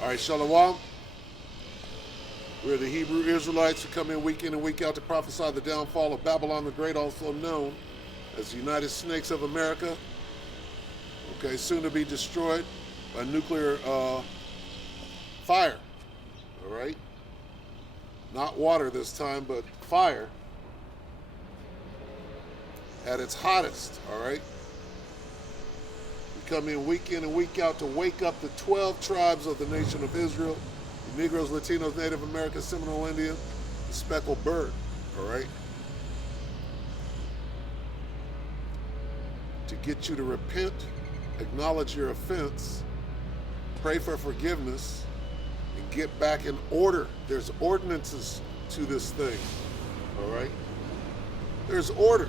All right, Shalom. We're the Hebrew Israelites who come in and week out to prophesy the downfall of Babylon the Great, also known as the United Snakes of America. Okay, soon to be destroyed by nuclear fire. All right? Not water this time, but fire at its hottest. All right? We come in and week out to wake up the 12 tribes of the nation of Israel, the Negroes, Latinos, Native Americans, Seminole Indian, the speckled bird. All right? To get you to repent, acknowledge your offense, pray for forgiveness, and get back in order. There's ordinances to this thing. All right? There's order.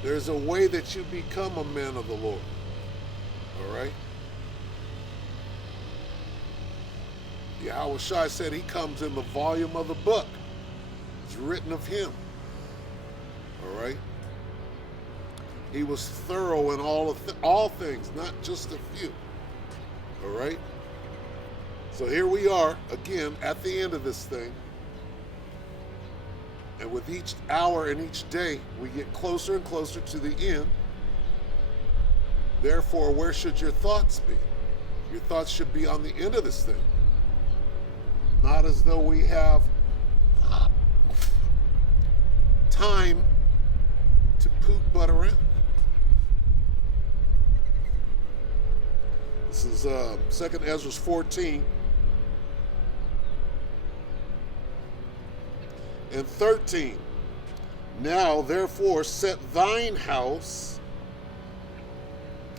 There's a way that you become a man of the Lord. All right? Yahweh Shai said he comes in the volume of the book. It's written of him. All right? He was thorough in all things, not just a few. All right? So here we are, again, at the end of this thing. And with each hour and each day, we get closer and closer to the end. Therefore, where should your thoughts be? Your thoughts should be on the end of this thing. Not as though we have time to poot butt around. This is 2nd Ezra 14 and 13. Now, therefore, set thine house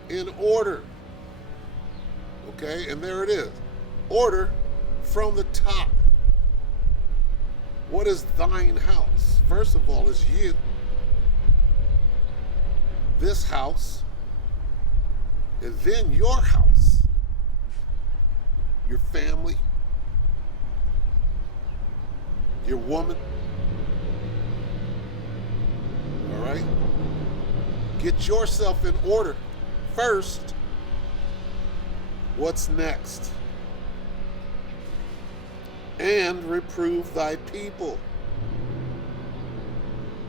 in order. Okay, and there it is. Order from the top. What is thine house? First of all, is you. This house, and then your house, your family, your woman. All right? Get yourself in order first. What's next? And reprove thy people.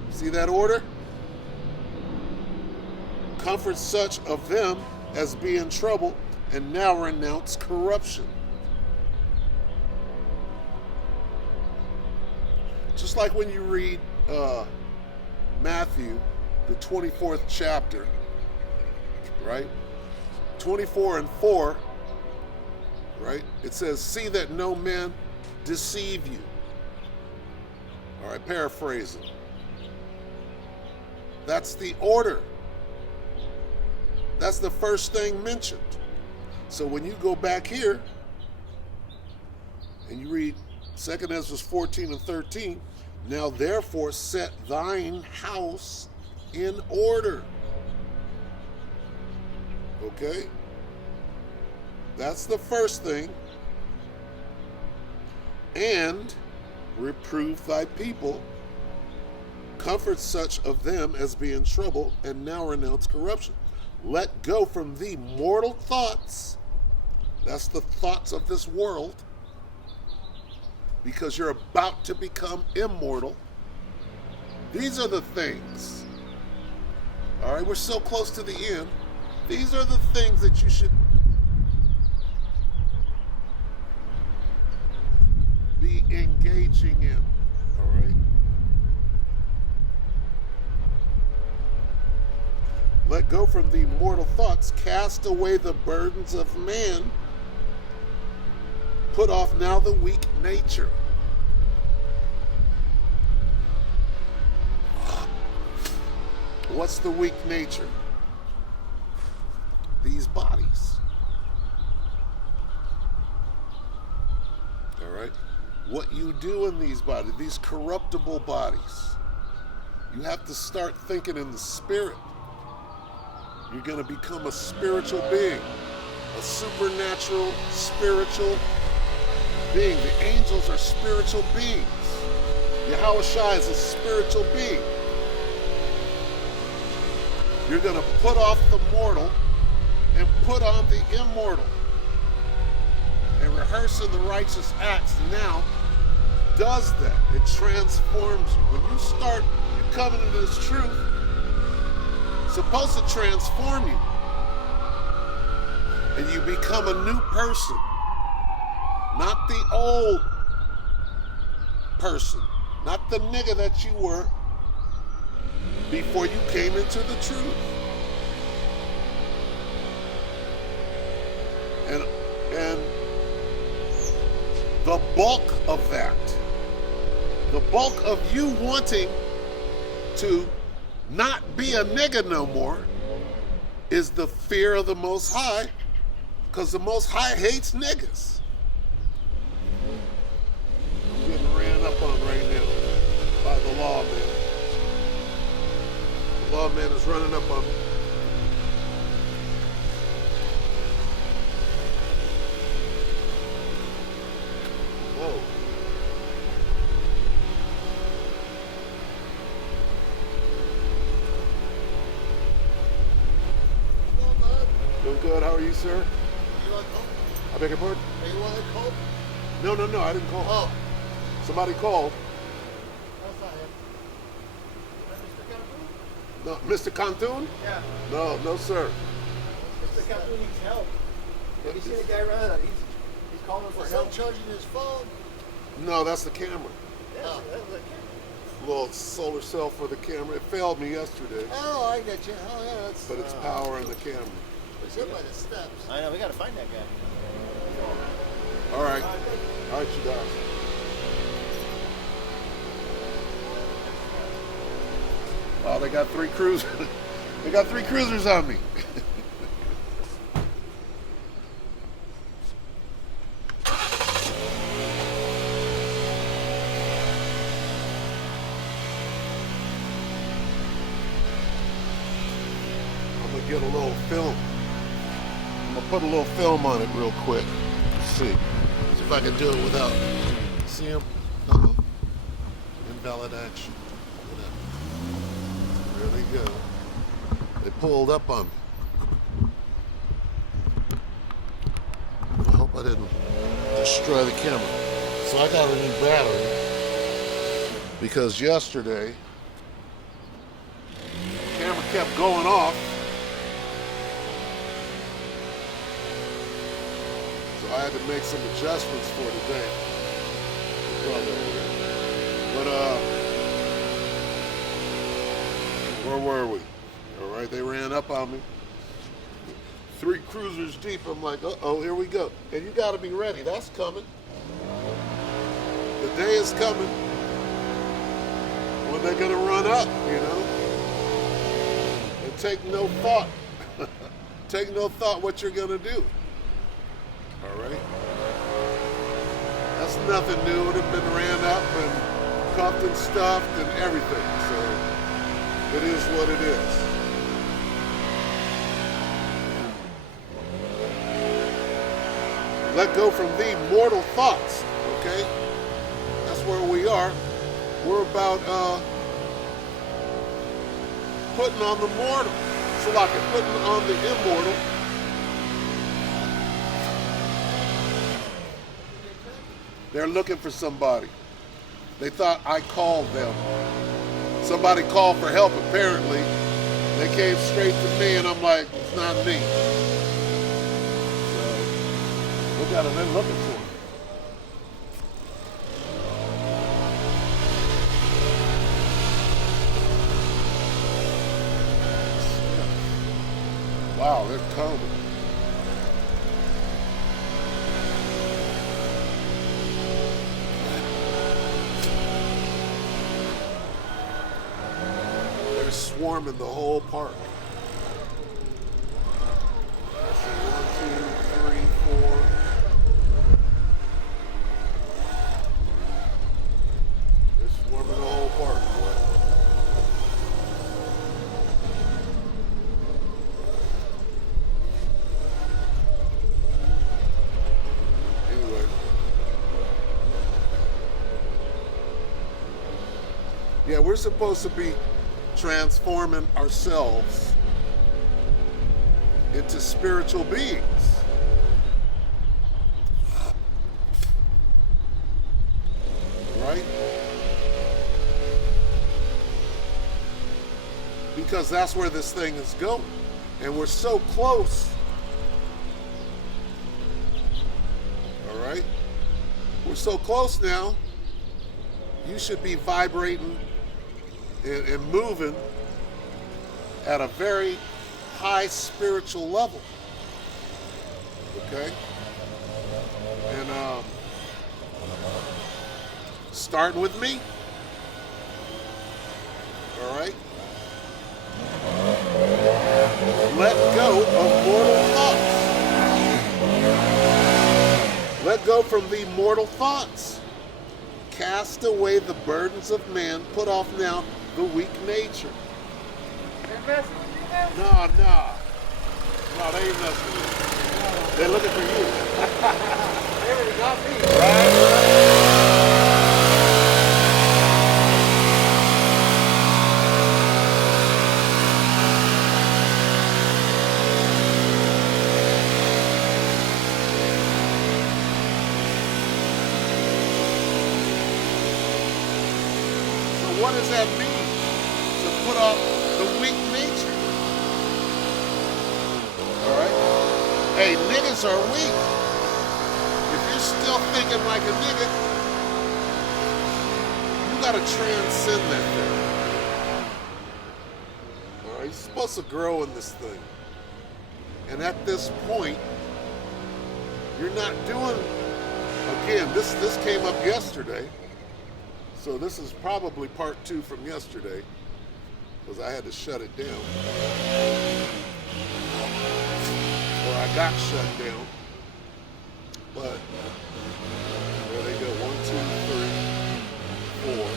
See that order? Comfort such of them as be in trouble, and now renounce corruption. Just like when you read Matthew, the 24th chapter, right? 24 and 4, right? It says, see that no man deceive you. All right, paraphrasing. That's the order. That's the first thing mentioned. So when you go back here and you read 2nd Ezra 14 and 13, now therefore set thine house in order. Okay? That's the first thing. And reprove thy people, comfort such of them as be in trouble, and now renounce corruption. Let go from thee mortal thoughts. That's the thoughts of this world. Because you're about to become immortal. These are the things. All right, we're so close to the end. These are the things that you should be engaging in. All right? Let go from thee mortal thoughts. Cast away the burdens of man. Put off now the weak nature. What's the weak nature? These bodies. All right? What you do in these bodies, these corruptible bodies, you have to start thinking in the spirit. You're going to become a spiritual being, a supernatural, spiritual being. The angels are spiritual beings. Yahweh Shai is a spiritual being. You're going to put off the mortal and put on the immortal. And rehearsing the righteous acts now does that. It transforms you. When you start coming into this truth, it's supposed to transform you. And you become a new person. Not the old person. Not the nigga that you were before you came into the truth. And the bulk of that, the bulk of you wanting to not be a nigga no more, is the fear of the Most High, because the Most High hates niggas. I'm getting ran up on right now by the lawman. The lawman is running up on me. Whoa. Hello, bud. Doing good. How are you, sir? You want coke? I beg your pardon? Hey, you want a coke? No, I didn't call. Oh. Somebody called. That's not him. Is that Mr. Capu? No, Mr. Khantoon? Yeah. No, sir. Mr. Capu needs help. Have you seen the guy running? He's calling for Was help. he charging his phone? No, that's the camera. Yeah, Oh. that was a camera. Little solar cell for the camera. It failed me yesterday, Oh, I get you. Oh, yeah, that's. but it's power in the camera. It's in by the steps. I know, we gotta find that guy. All right, you guys. Oh, they got 3 cruisers. They got 3 cruisers on me. I'm gonna get a little film. I'm gonna put a little film on it real quick. Let's see. See if I can do it without. See him? Uh-oh. Invalid action. Look at that. There they go. They pulled up on me. I hope I didn't destroy the camera. So I got a new battery because yesterday the camera kept going off. So I had to make some adjustments for today. But where were we? All right, they ran up on me. 3 cruisers deep. I'm like, uh-oh, here we go. And you got to be ready. That's coming. The day is coming when they're going to run up, you know. And take no thought. Take no thought what you're going to do. All right? That's nothing new. It had been ran up and cuffed and stuffed and everything. So it is what it is. Let go from thee mortal thoughts, okay? That's where we are. We're about putting on the mortal. So like it, putting on the immortal. They're looking for somebody. They thought I called them. Somebody called for help apparently. They came straight to me and I'm like, it's not me. Look at them, they're looking for him. Wow, they're coming. They're swarming the whole park. Let's see, 1, 2, 3, 4. Swarming the whole park, boy. Anyway. Yeah, we're supposed to be transforming ourselves into spiritual beings. Right? Because that's where this thing is going. And we're so close. All right? We're so close now. You should be vibrating and moving at a very high spiritual level. Okay? And starting with me. All right? Let go of mortal thoughts. Let go from the mortal thoughts. Cast away the burdens of man. Put off now the weak nature. They're messing with you now? No, they ain't messing with you. They're looking for you. They already got me. What does that mean? To put off the weak nature. All right? Hey, niggas are weak. If you're still thinking like a nigga, you gotta transcend that thing. All right? You're supposed to grow in this thing. And at this point, you're not doing, again, this came up yesterday. So this is probably part 2 from yesterday, because I had to shut it down. Or I got shut down. But there they go. 1, 2, 3, 4.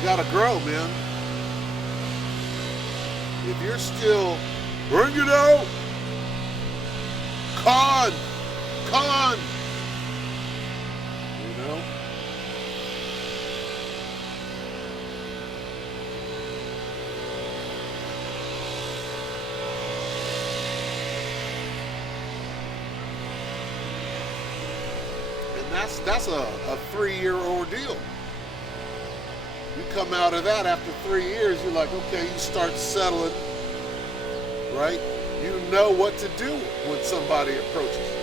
You gotta grow, man. If you're still, bring it out, con, you know? And that's a 3-year ordeal. You come out of that after 3 years, you're like, okay, you start settling, right? You know what to do when somebody approaches you.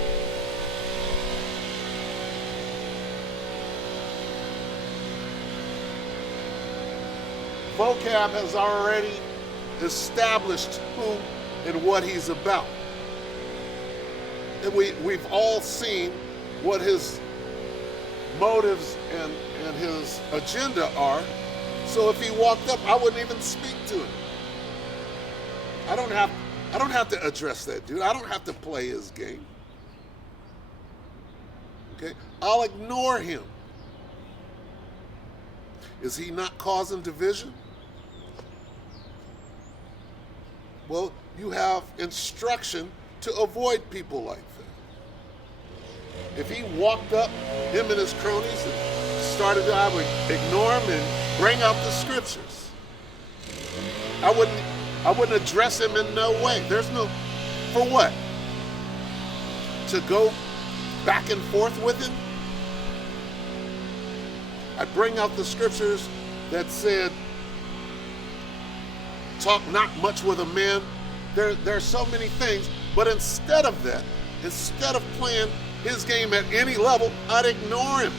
Vocab has already established who and what he's about. And we've all seen what his motives and his agenda are. So if he walked up, I wouldn't even speak to him. I don't have to address that dude. I don't have to play his game. Okay? I'll ignore him. Is he not causing division? Well, you have instruction to avoid people like that. If he walked up, him and his cronies, and started, I would ignore him and bring out the scriptures. I wouldn't address him in no way. There's no, for what? To go back and forth with him? I'd bring out the scriptures that said, talk not much with a man. There's so many things, but instead of that, instead of playing his game at any level, I'd ignore him.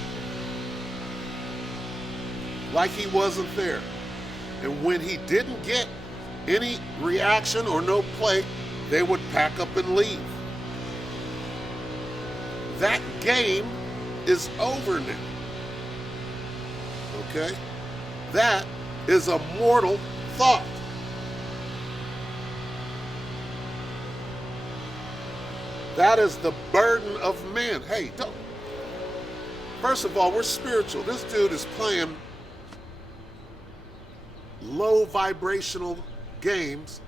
Like he wasn't there. And when he didn't get any reaction or no play, they would pack up and leave. That game is over now. Okay? That is a mortal thought. That is the burden of man. Hey, don't. First of all, we're spiritual. This dude is playing low vibrational games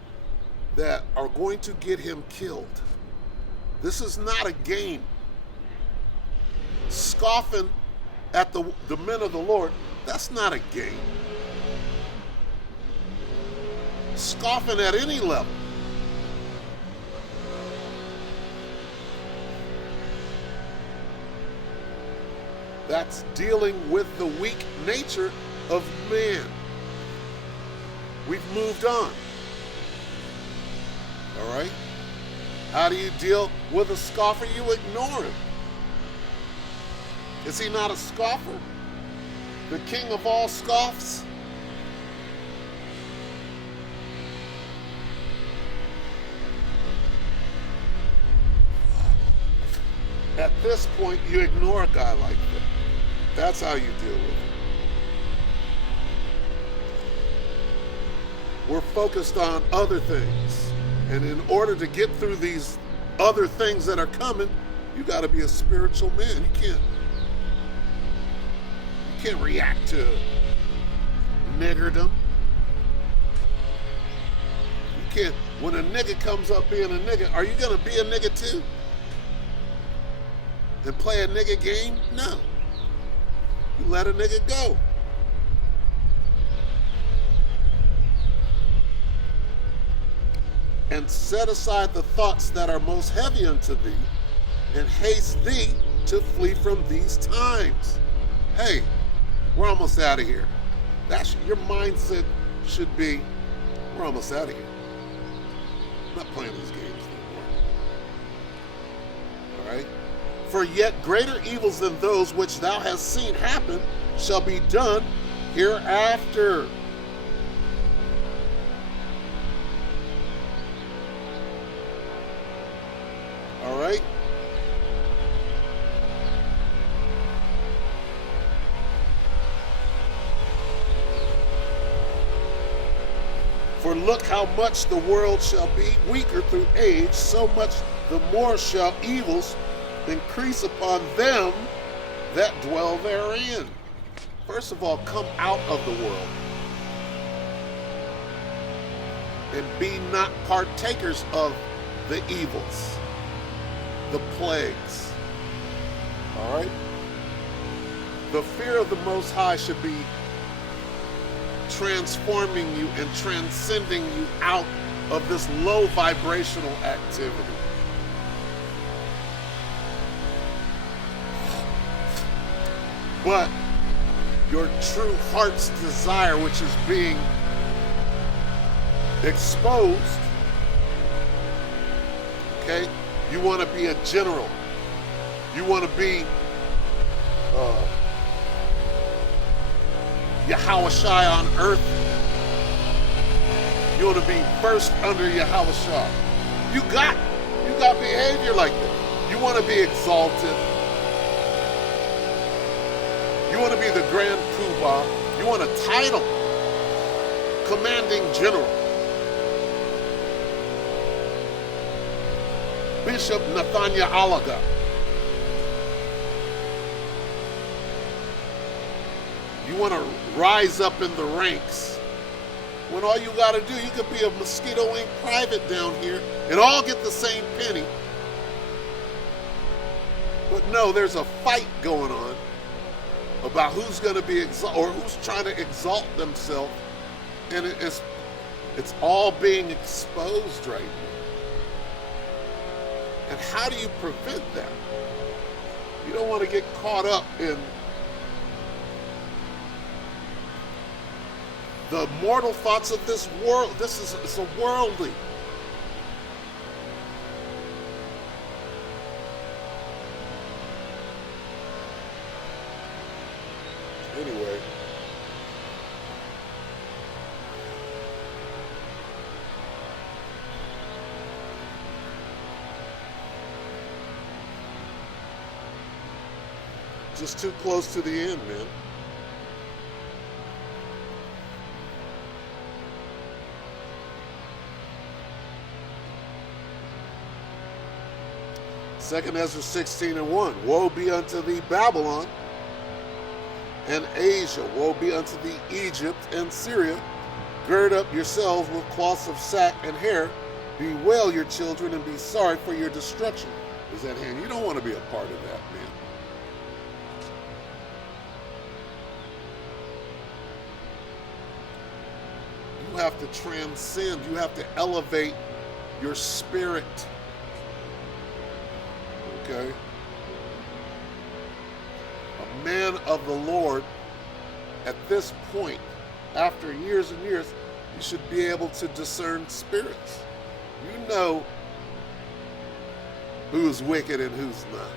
that are going to get him killed. This is not a game. Scoffing at the men of the Lord, that's not a game. Scoffing at any level. That's dealing with the weak nature of man. We've moved on. All right? How do you deal with a scoffer? You ignore him. Is he not a scoffer? The king of all scoffs? At this point, you ignore a guy like that. That's how you deal with it. We're focused on other things. And in order to get through these other things that are coming, you got to be a spiritual man. You can't react to niggerdom. You can't. When a nigga comes up being a nigga, are you going to be a nigga too? And play a nigga game? No. You let a nigga go. And set aside the thoughts that are most heavy unto thee, and haste thee to flee from these times. Hey, we're almost out of here. That's your mindset should be, we're almost out of here. I'm not playing these games anymore. All right? For yet greater evils than those which thou hast seen happen shall be done hereafter. All right? For look how much the world shall be weaker through age, so much the more shall evils increase upon them that dwell therein. First of all, come out of the world and be not partakers of the evils, the plagues. All right? The fear of the Most High should be transforming you and transcending you out of this low vibrational activity. But your true heart's desire, which is being exposed, okay? You want to be a general. You want to be Yahushua on earth. You want to be first under Yahushua. You got behavior like that. You want to be exalted. You want to be the Grand Poobah. You want a title. Commanding General. Bishop Nathaniel Alaga. You want to rise up in the ranks. When all you got to do, you could be a mosquito wing private down here and all get the same penny. But no, there's a fight going on about who's going to be exalted or who's trying to exalt themselves, and it's all being exposed right now. And how do you prevent that? You don't want to get caught up in the mortal thoughts of this world. It's a worldly. Anyway, just too close to the end, man. Second Ezra 16:1. Woe be unto thee, Babylon, and Asia. Woe be unto thee, Egypt and Syria. Gird up yourselves with cloths of sack and hair, Bewail your children and be sorry, for your destruction is at hand. You don't want to be a part of that, man. You have to transcend. You have to elevate your spirit. Okay? A man of the Lord, at this point, after years and years, you should be able to discern spirits. You know who's wicked and who's not.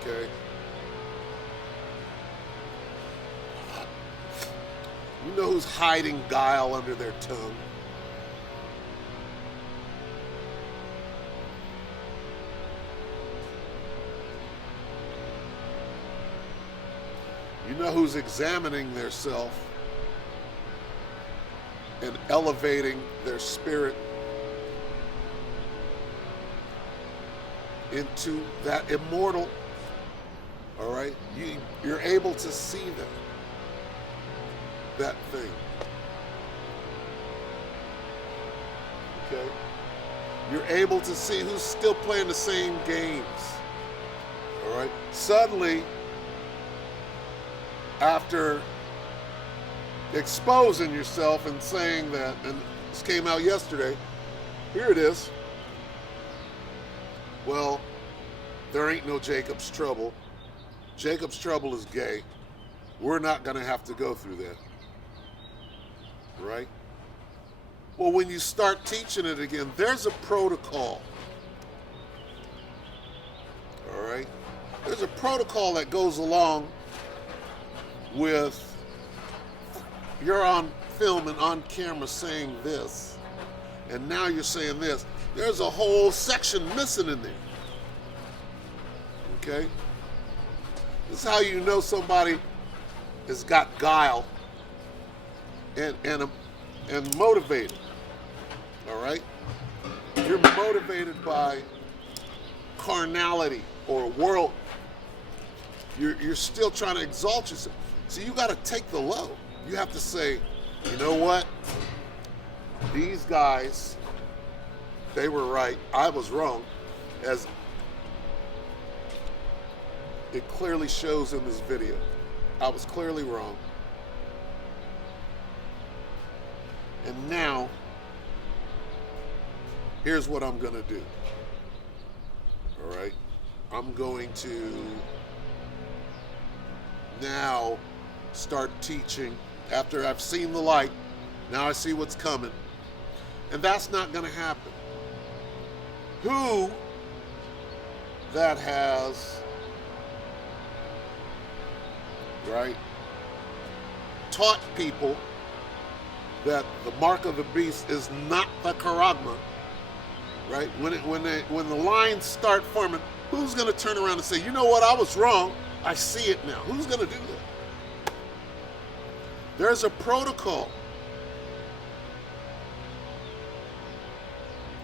Okay? You know who's hiding guile under their tongue. You know who's examining their self and elevating their spirit into that immortal. All right? You're able to see that thing. Okay? You're able to see who's still playing the same games. All right? Suddenly, after exposing yourself and saying that, and this came out yesterday, here it is. Well, there ain't no Jacob's trouble. Jacob's trouble is gay. We're not going to have to go through that. Right? Well, when you start teaching it again, there's a protocol. All right? There's a protocol that goes along with you're on film and on camera saying this, and now you're saying this. There's a whole section missing in there. Okay? This is how you know somebody has got guile and motivated. All right? You're motivated by carnality or world. You're still trying to exalt yourself. So you got to take the low. You have to say, you know what? These guys, they were right. I was wrong. As it clearly shows in this video, I was clearly wrong. And now, here's what I'm going to do. All right? I'm going to now start teaching. After I've seen the light, now I see what's coming. And that's not going to happen. Who that has, right, taught people that the mark of the beast is not the charagma, right? When the lines start forming, who's going to turn around and say, you know what, I was wrong, I see it now? Who's going to do that? There's a protocol.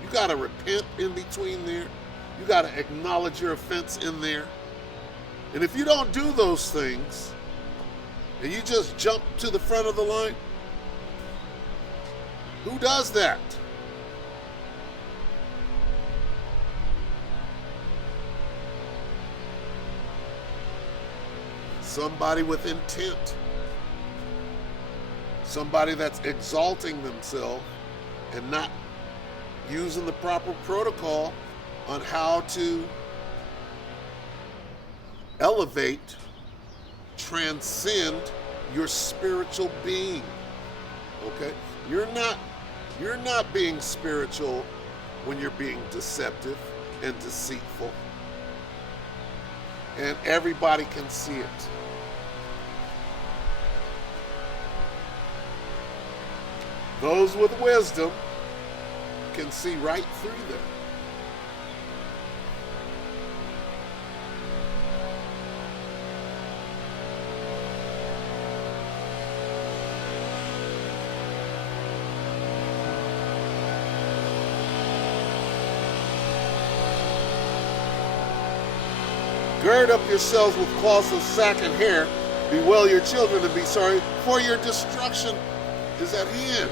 You got to repent in between there. You got to acknowledge your offense in there. And if you don't do those things, and you just jump to the front of the line, who does that? Somebody with intent. Somebody that's exalting themselves and not using the proper protocol on how to elevate, transcend your spiritual being. Okay? You're not being spiritual when you're being deceptive and deceitful. And everybody can see it. Those with wisdom can see right through them. Gird up yourselves with cloths of sack and hair. Bewail your children and be sorry, for your destruction is at hand.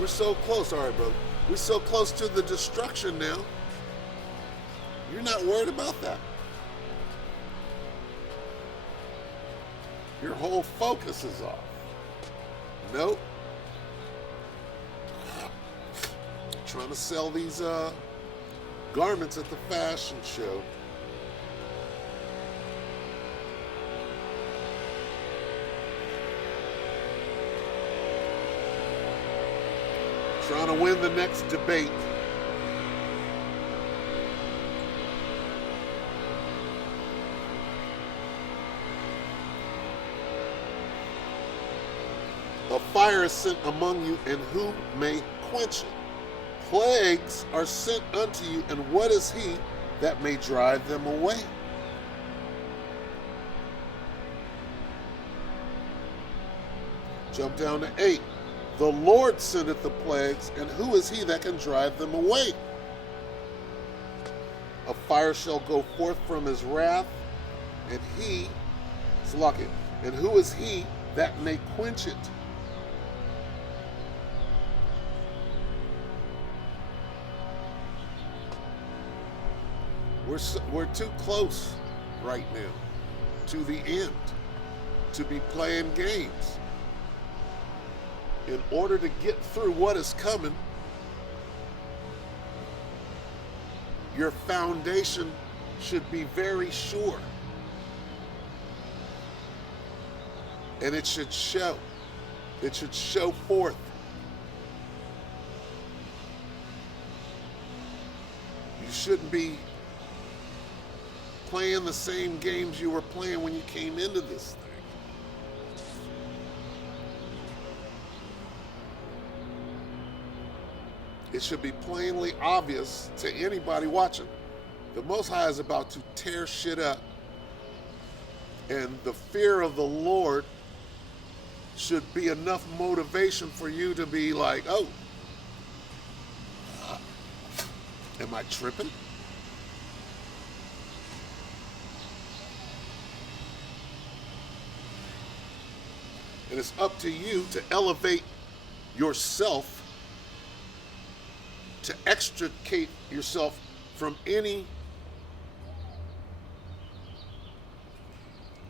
We're so close. All right, brother. We're so close to the destruction now. You're not worried about that. Your whole focus is off. Nope. Trying to sell these garments at the fashion show. Trying to win the next debate. A fire is sent among you, and who may quench it? Plagues are sent unto you, and what is he that may drive them away? Jump down to 8. The Lord sendeth the plagues, and who is he that can drive them away? A fire shall go forth from his wrath, and and who is he that may quench it? We're too close right now to the end to be playing games. In order to get through what is coming, your foundation should be very sure. And it should show. It should show forth. You shouldn't be playing the same games you were playing when you came into this thing. It should be plainly obvious to anybody watching. The Most High is about to tear shit up. And the fear of the Lord should be enough motivation for you to be like, oh, am I tripping? And it's up to you to elevate yourself, to extricate yourself from any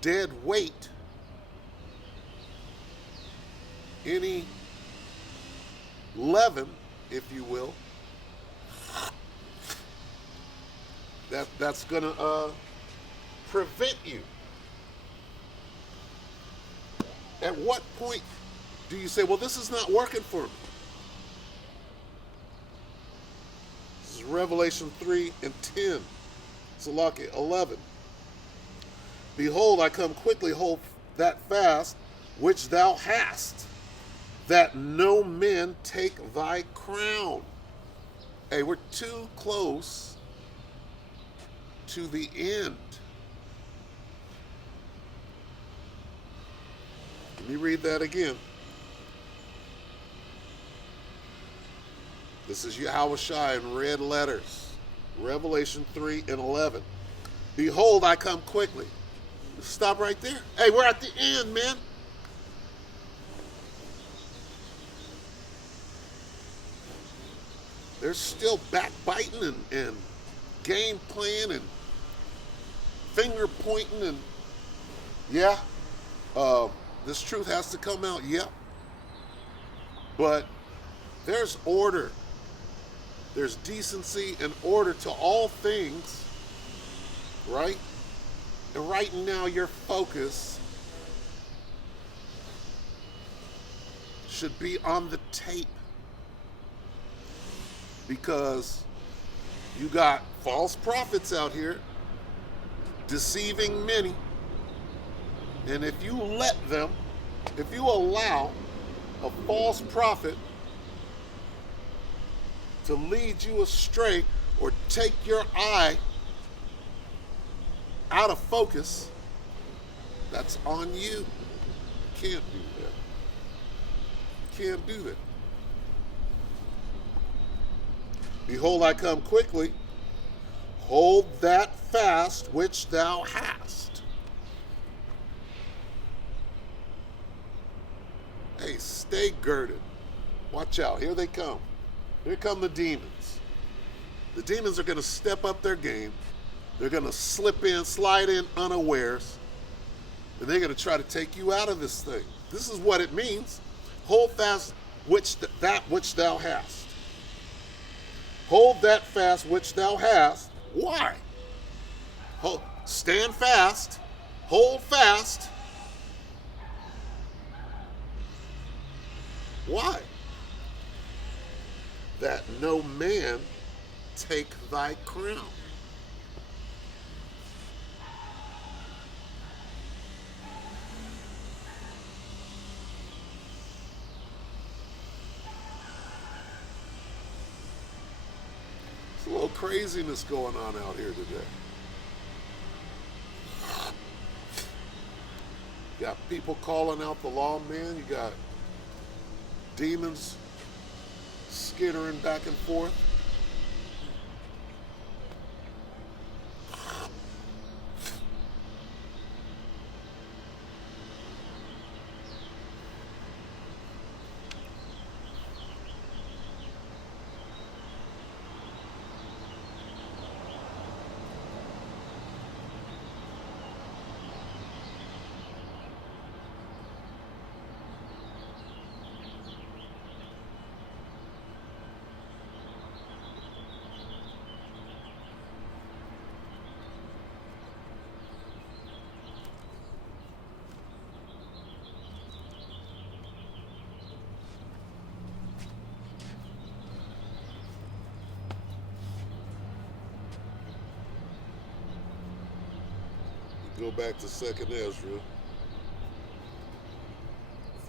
dead weight, any leaven, if you will, that's gonna prevent you. At what point do you say, well, this is not working for me? This is Revelation 3:10. Salaki 11. Behold, I come quickly, hold that fast which thou hast, that no man take thy crown. Hey, we're too close to the end. Let me read that again. This is Yahushua in red letters. Revelation 3:11. Behold, I come quickly. Stop right there. Hey, we're at the end, man. There's still backbiting and game playing and finger pointing and this truth has to come out, but there's order, there's decency and order to all things, right? And right now your focus should be on the tape, because you got false prophets out here deceiving many. And if you let them, if you allow a false prophet to lead you astray or take your eye out of focus, that's on you. Can't do that. Can't do that. Behold, I come quickly. Hold that fast which thou hast. Hey, stay girded. Watch out. Here they come. Here come the demons. The demons are going to step up their game. They're going to slide in unawares, and they're going to try to take you out of this thing. This is what it means. Hold fast that which thou hast. Hold that fast which thou hast. Why? Stand fast. Hold fast. Why? That no man take thy crown. There's a little craziness going on out here today. You got people calling out the lawman. You got demons skittering back and forth. Go back to 2nd Ezra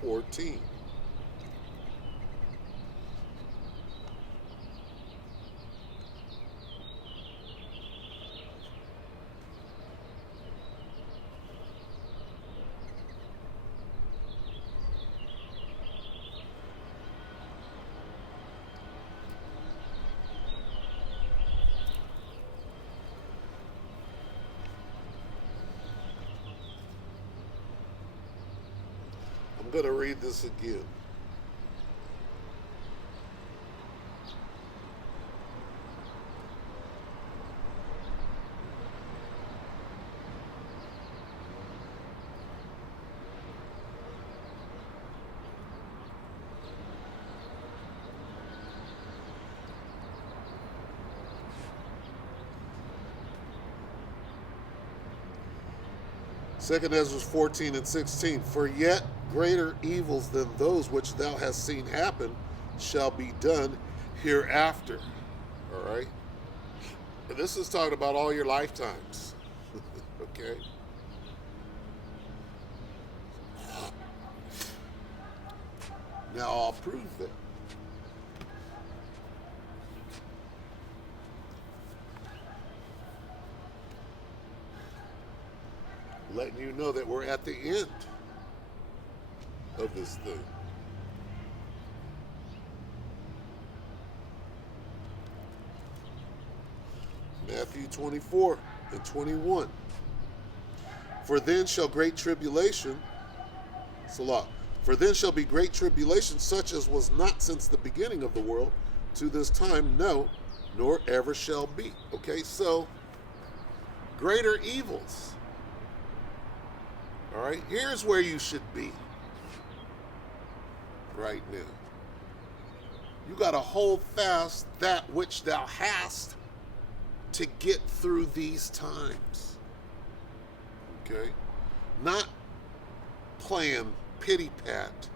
14. I'm going to read this again. Second Ezra 14 and 16. For yet greater evils than those which thou hast seen happen shall be done hereafter. All right? And this is talking about all your lifetimes. Okay? Now I'll prove that. Letting you know that we're at the end of this thing. Matthew 24 and 21. For then shall great tribulation, Salah, for then shall be great tribulation, such as was not since the beginning of the world to this time, no, nor ever shall be. Okay, so greater evils. All right, here's where you should be right now. You got to hold fast that which thou hast to get through these times. Okay? Not playing pity pat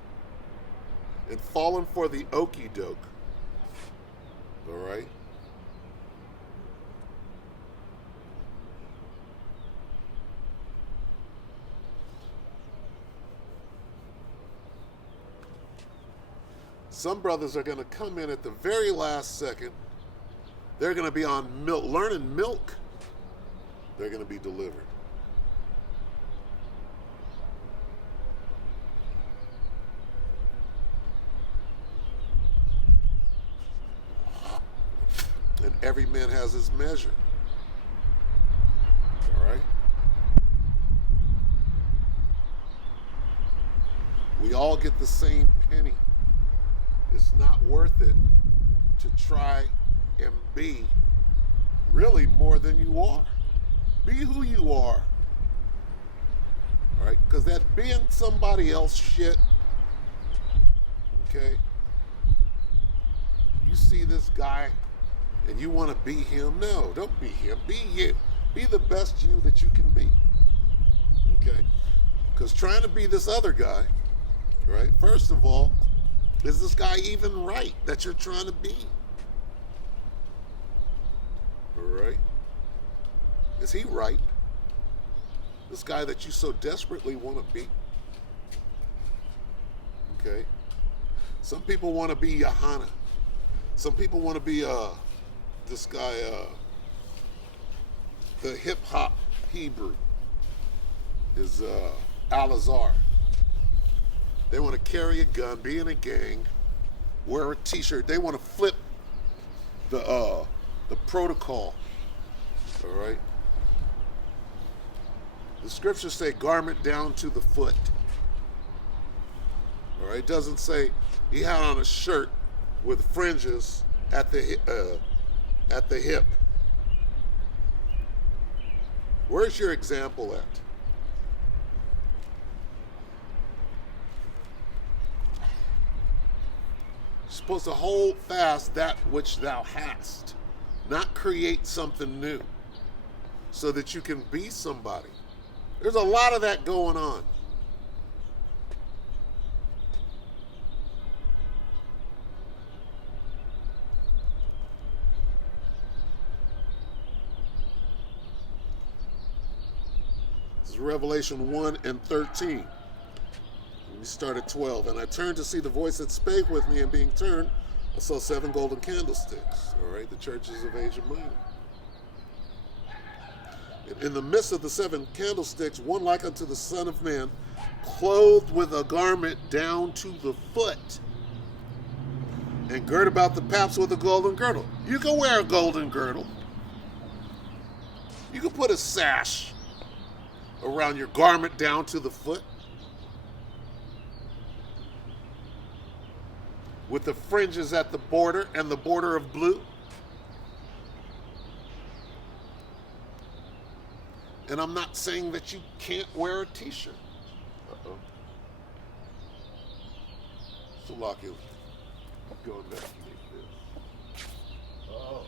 and falling for the okey doke. All right? Some brothers are going to come in at the very last second. They're going to be on milk, learning milk. They're going to be delivered. And every man has his measure. All right? We all get the same penny It's not worth it to try and be really more than you are. Be who you are. All right? Because that being somebody else shit, okay? You see this guy and you want to be him? No, don't be him. Be you. Be the best you that you can be. Okay? Because trying to be this other guy, right? First of all, is this guy even right that you're trying to be? All right? Is he right? This guy that you so desperately want to be? Okay? Some people want to be Johanna. Some people want to be this guy, the hip hop Hebrew is Al-Azhar. They want to carry a gun, be in a gang, wear a t-shirt. They want to flip the protocol. All right? The scriptures say garment down to the foot. All right? It doesn't say he had on a shirt with fringes at the hip. Where's your example at? You're supposed to hold fast that which thou hast, not create something new so that you can be somebody. There's a lot of that going on. This is Revelation 1 and 13. We start at 12. And I turned to see the voice that spake with me, and being turned, I saw 7 golden candlesticks. All right, the churches of Asia Minor. And in the midst of the 7 candlesticks, one like unto the Son of Man, clothed with a garment down to the foot, and girt about the paps with a golden girdle. You can wear a golden girdle. You can put a sash around your garment down to the foot, with the fringes at the border and the border of blue. And I'm not saying that you can't wear a t-shirt. Uh-oh. So lock you. Going back to this. Oh.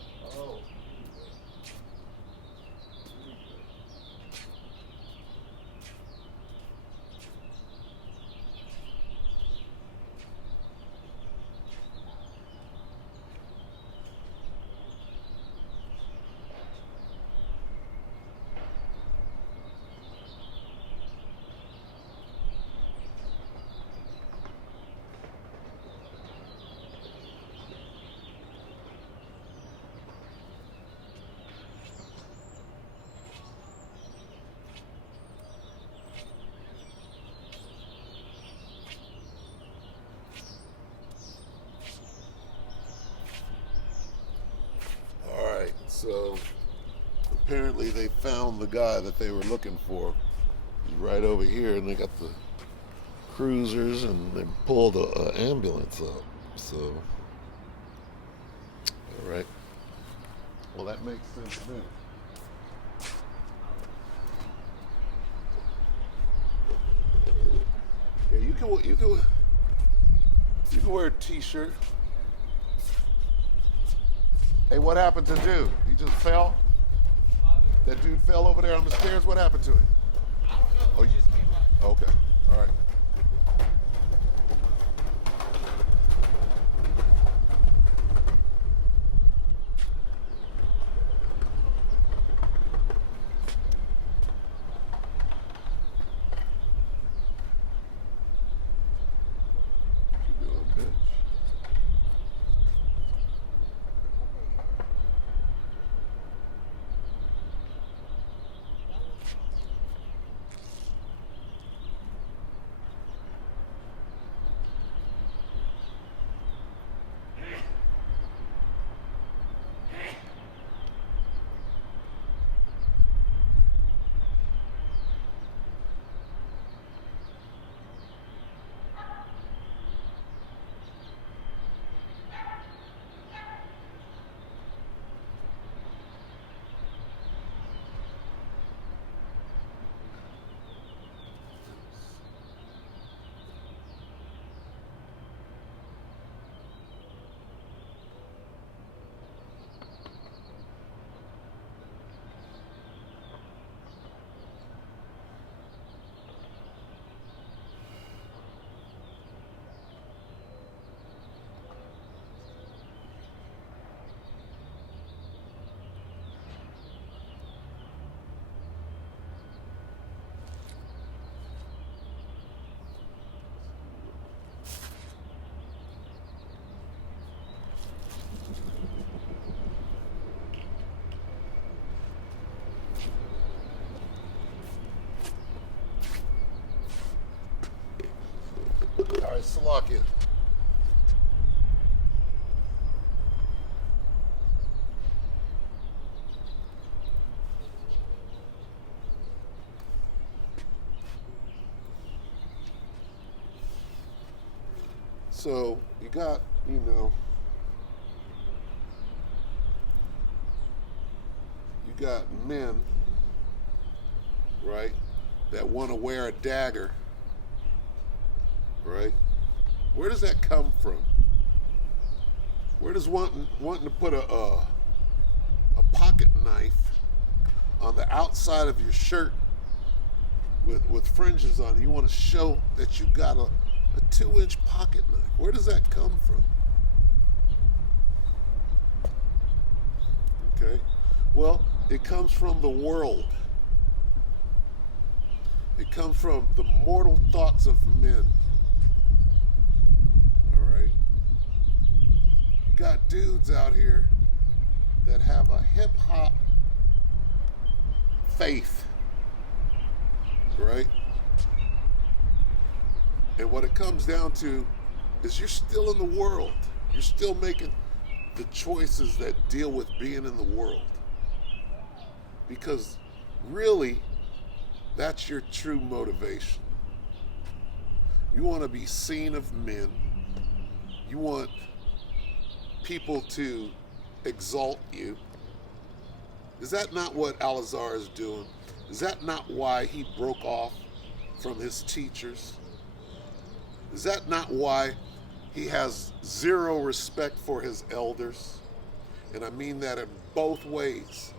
So apparently they found the guy that they were looking for. He's right over here, and they got the cruisers, and they pulled an ambulance up. So, all right. Well, that makes sense then. Yeah, you can wear a t-shirt. Hey, what happened to dude? He just fell? That dude fell over there on the stairs? What happened to him? I don't know. He just came by. Okay. All right. You doing, bitch? Salakia. So you got, you got men, right, that want to wear a dagger, right? Where does that come from? Where does wanting to put a pocket knife on the outside of your shirt with fringes on? You want to show that you got a 2-inch pocket knife. Where does that come from? Okay. Well, it comes from the world. It comes from the mortal thoughts of men. All right. You got dudes out here that have a hip hop faith, right? And what it comes down to is you're still in the world. You're still making the choices that deal with being in the world. Because really, that's your true motivation. You want to be seen of men. You want people to exalt you. Is that not what Al-Azhar is doing? Is that not why he broke off from his teachers? Is that not why he has zero respect for his elders? And I mean that in both ways.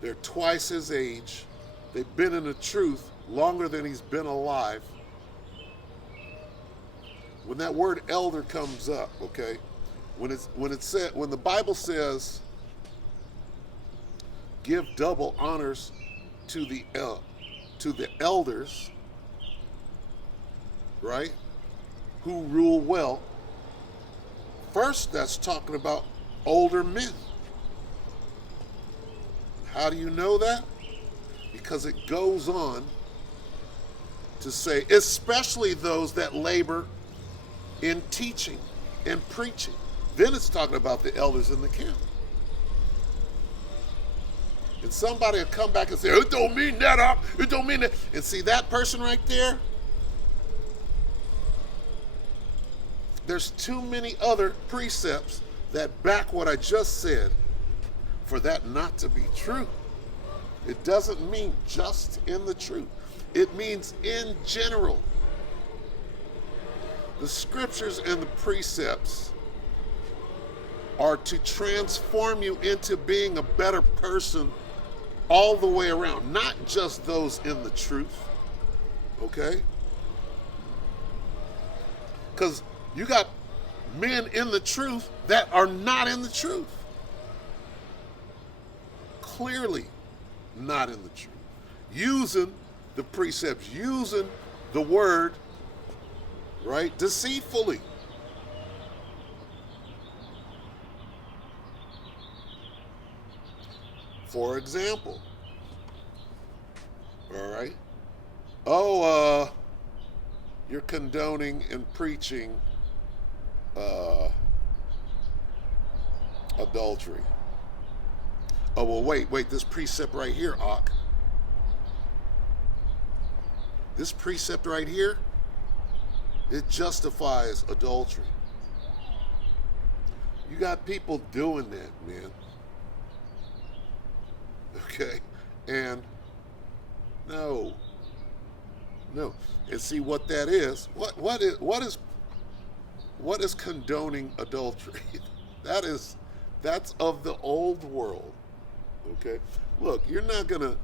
They're twice his age. They've been in the truth longer than he's been alive. When that word elder comes up, okay, when the Bible says give double honors to the elders, right, who rule well, first that's talking about older men. How do you know that? Because it goes on to say, especially those that labor in teaching and preaching. Then it's talking about the elders in the camp. And somebody will come back and say, it don't mean that, it don't mean that. And see that person right there? There's too many other precepts that back what I just said for that not to be true. It doesn't mean just in the truth. It means in general. The scriptures and the precepts are to transform you into being a better person all the way around, not just those in the truth, okay? Because you got men in the truth that are not in the truth. Clearly not in the truth. Using the precepts, using the word, right, deceitfully. For example, all right, you're condoning and preaching adultery. Oh, well, wait, this precept right here, Ak. This precept right here, it justifies adultery. You got people doing that, man. Okay? And no. And see what that is. What is condoning adultery? That's of the old world. Okay? Look, you're not gonna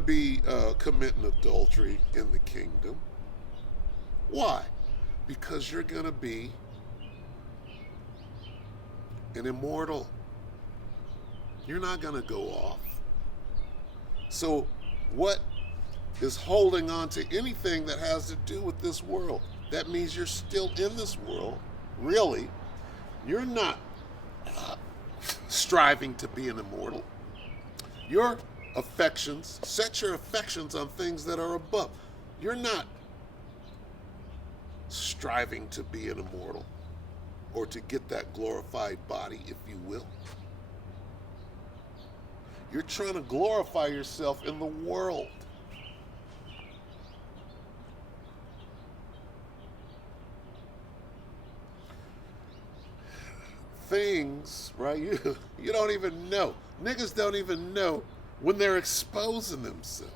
be committing adultery in the kingdom. Why? Because you're gonna be an immortal. You're not gonna go off. So what is holding on to anything that has to do with this world? That means you're still in this world. Really, you're not striving to be an immortal. Your affections, set your affections on things that are above. You're not striving to be an immortal or to get that glorified body, if you will. You're trying to glorify yourself in the world. Things, right? You don't even know. Niggas don't even know when they're exposing themselves.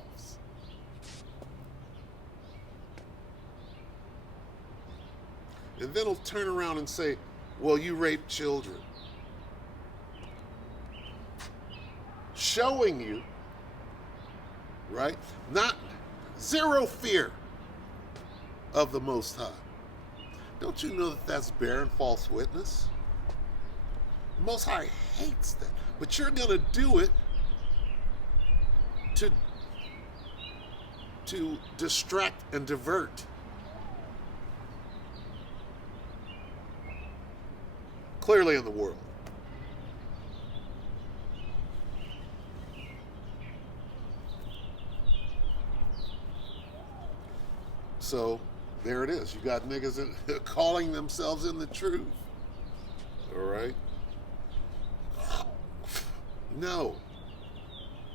And then he'll turn around and say, well, you rape children. Showing you, right? Not zero fear of the Most High. Don't you know that that's bearing false witness? The Most High hates that. But you're going to do it to distract and divert. Clearly in the world. So there it is. You got niggas calling themselves in the truth. All right? No.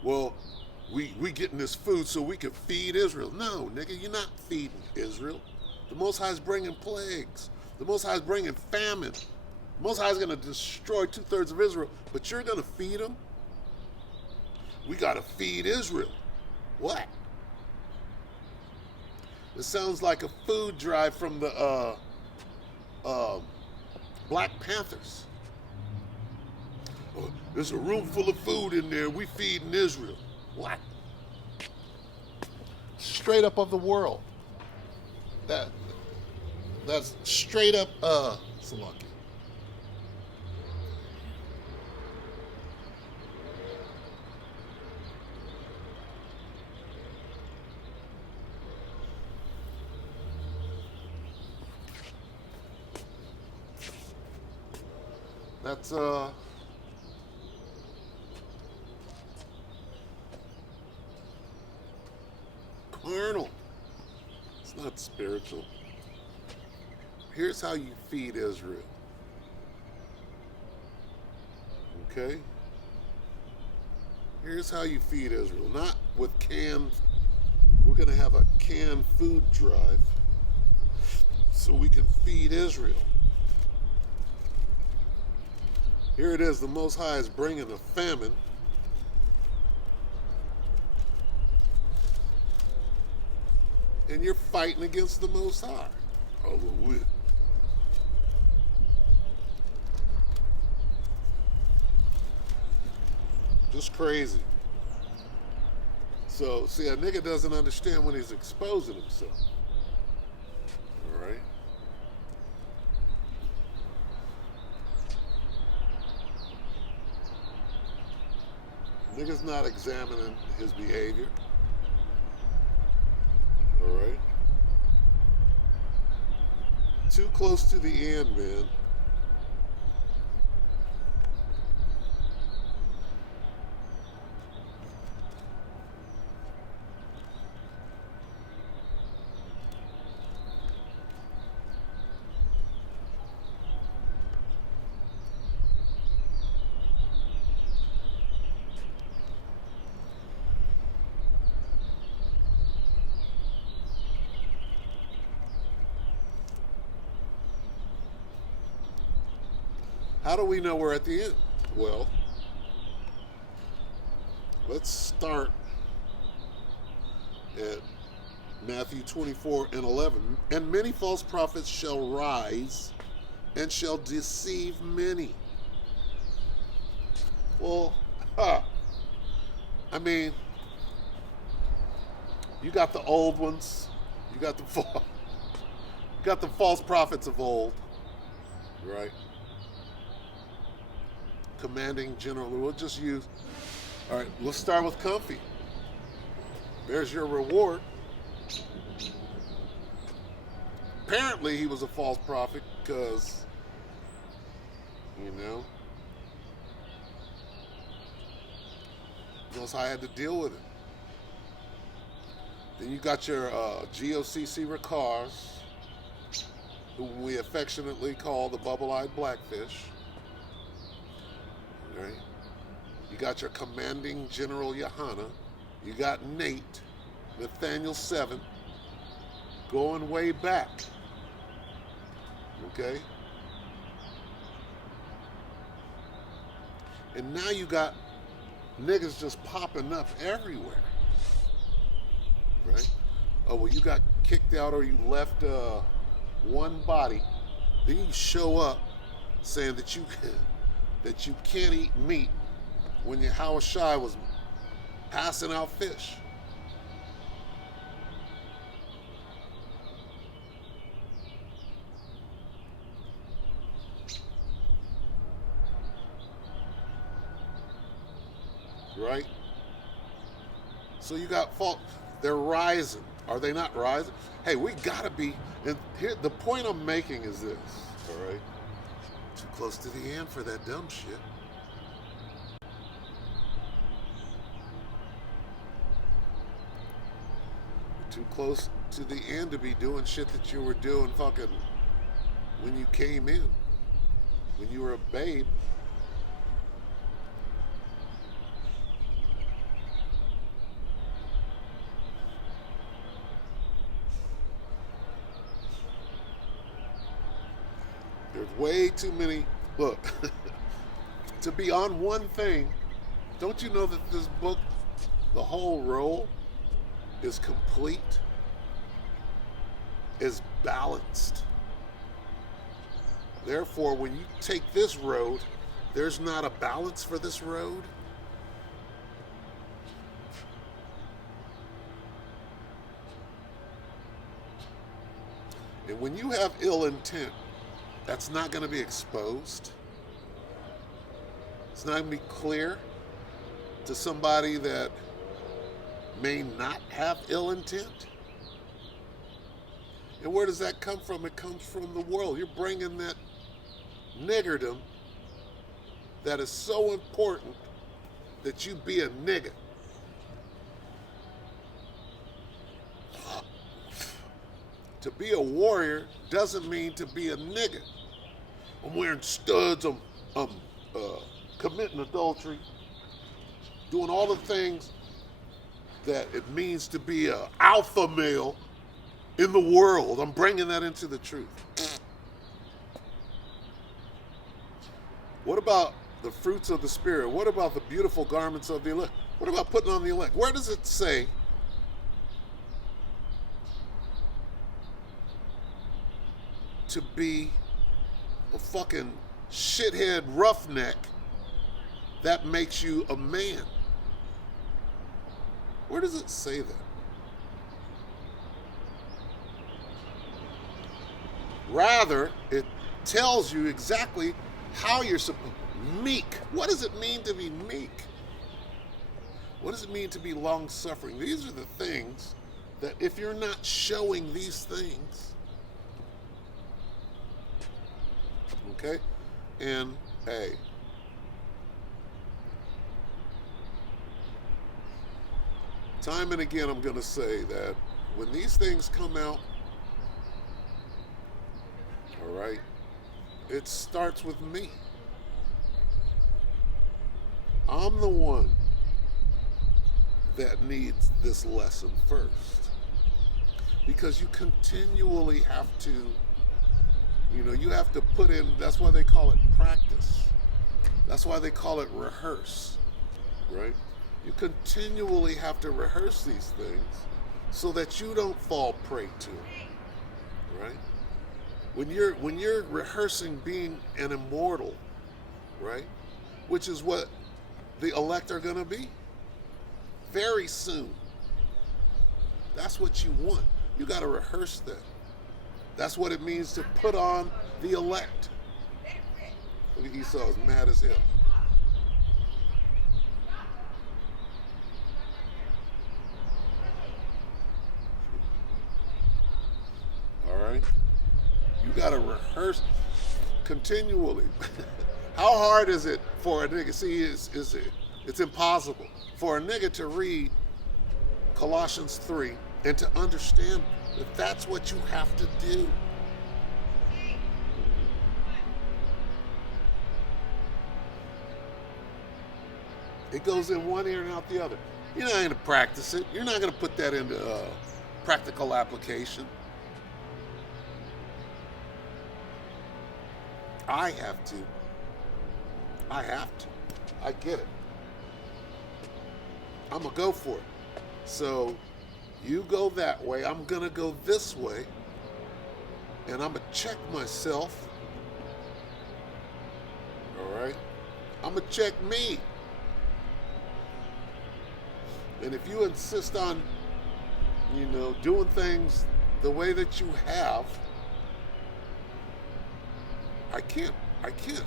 Well, we getting this food so we can feed Israel. No, nigga, you're not feeding Israel. The Most High is bringing plagues. The Most High is bringing famine. The Most High is going to destroy 2/3 of Israel, but you're going to feed them? We got to feed Israel. What? It sounds like a food drive from the Black Panthers. Oh, there's a room full of food in there. We feeding Israel. What? Straight up of the world. That's straight up Salaki. That's carnal. It's not spiritual. Here's how you feed Israel. Okay? Here's how you feed Israel. Not with canned. We're going to have a canned food drive so we can feed Israel. Here it is, the Most High is bringing a famine. And you're fighting against the Most High. Oh, well, just crazy. So, see, a nigga doesn't understand when he's exposing himself. All right? Nigga's not examining his behavior. All right? Too close to the end, man. How do we know we're at the end? Well, let's start at Matthew 24:11. And many false prophets shall rise and shall deceive many. Well, I mean, you got the old ones, you got the false prophets of old, right? Commanding general, we'll just use, all right, let's start with Comfy. There's your reward. Apparently he was a false prophet because, you know, Most High had to deal with it. Then you got your GOCC Rakars, whom we affectionately call the bubble-eyed blackfish. Right? You got your commanding General Yohana. You got Nate, Nathaniel 7, going way back. Okay? And now you got niggas just popping up everywhere. Right? Oh, well, you got kicked out or you left one body. Then you show up saying that you can't eat meat when your Howard Shai was passing out fish. Right? So you got fault. They're rising. Are they not rising? Hey, we gotta be. And here, the point I'm making is this. All right. Too close to the end for that dumb shit. Too close to the end to be doing shit that you were doing fucking when you came in, when you were a babe. There's way too many. Look, to be on one thing, don't you know that this book, the whole roll, is complete, is balanced. Therefore, when you take this road, there's not a balance for this road. And when you have ill intent, that's not going to be exposed. It's not going to be clear to somebody that may not have ill intent. And where does that come from? It comes from the world. You're bringing that niggerdom that is so important that you be a nigger. To be a warrior doesn't mean to be a nigger. I'm wearing studs, I'm committing adultery, doing all the things that it means to be an alpha male in the world. I'm bringing that into the truth. What about the fruits of the Spirit? What about the beautiful garments of the elect? What about putting on the elect? Where does it say to be a fucking shithead roughneck that makes you a man? Where does it say that? Rather, it tells you exactly how you're supposed. Meek. What does it mean to be meek? What does it mean to be long-suffering? These are the things that if you're not showing these things, okay? And, hey, time and again, I'm going to say that when these things come out, all right, it starts with me. I'm the one that needs this lesson first. Because you continually have to, you have to put in, that's why they call it practice. That's why they call it rehearse, right? You continually have to rehearse these things so that you don't fall prey to it, right? When you're rehearsing being an immortal, right? Which is what the elect are going to be very soon. That's what you want. You got to rehearse that. That's what it means to put on the elect. Look at Esau, is mad as hell. All right? You got to rehearse continually. How hard is it for a nigga? See, it's impossible for a nigga to read Colossians 3 and to understand that that's what you have to do. It goes in one ear and out the other. You're not going to practice it. You're not going to put that into practical application. I have to. I get it. I'm going to go for it. So you go that way. I'm going to go this way. And I'm going to check myself. All right? I'm going to check me. And if you insist on, doing things the way that you have, I can't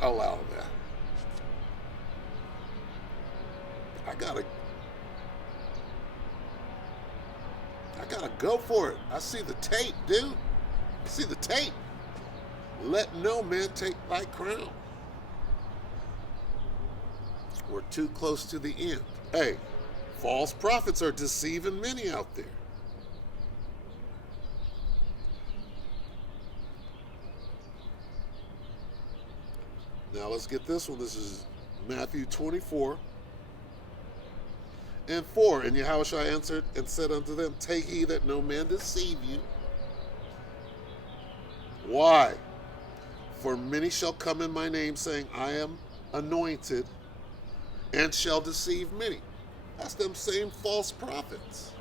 allow that. I gotta go for it. I see the tape, dude. I see the tape. Let no man take thy crown. We're too close to the end. Hey, false prophets are deceiving many out there. Now let's get this one. This is Matthew 24 and 4. And Yahushua answered and said unto them, take heed that no man deceive you. Why? For many shall come in my name, saying, I am anointed, and shall deceive many. That's them same false prophets.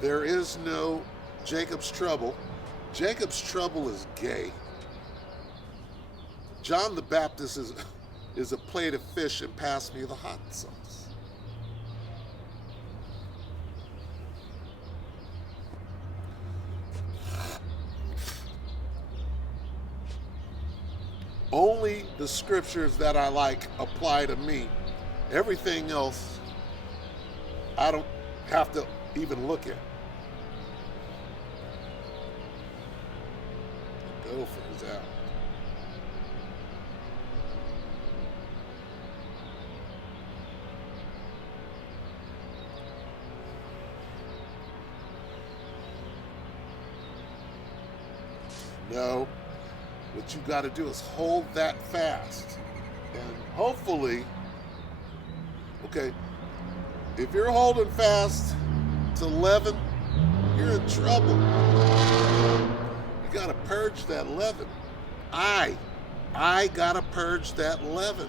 There is no Jacob's trouble. Jacob's trouble is gay. John the Baptist is a plate of fish and pass me the hot sauce. Only the scriptures that I like apply to me. Everything else, I don't have to even look at. Gophers out. No. What you got to do is hold that fast. And hopefully, okay, if you're holding fast to 11, you're in trouble. You got to purge that leaven. I got to purge that leaven.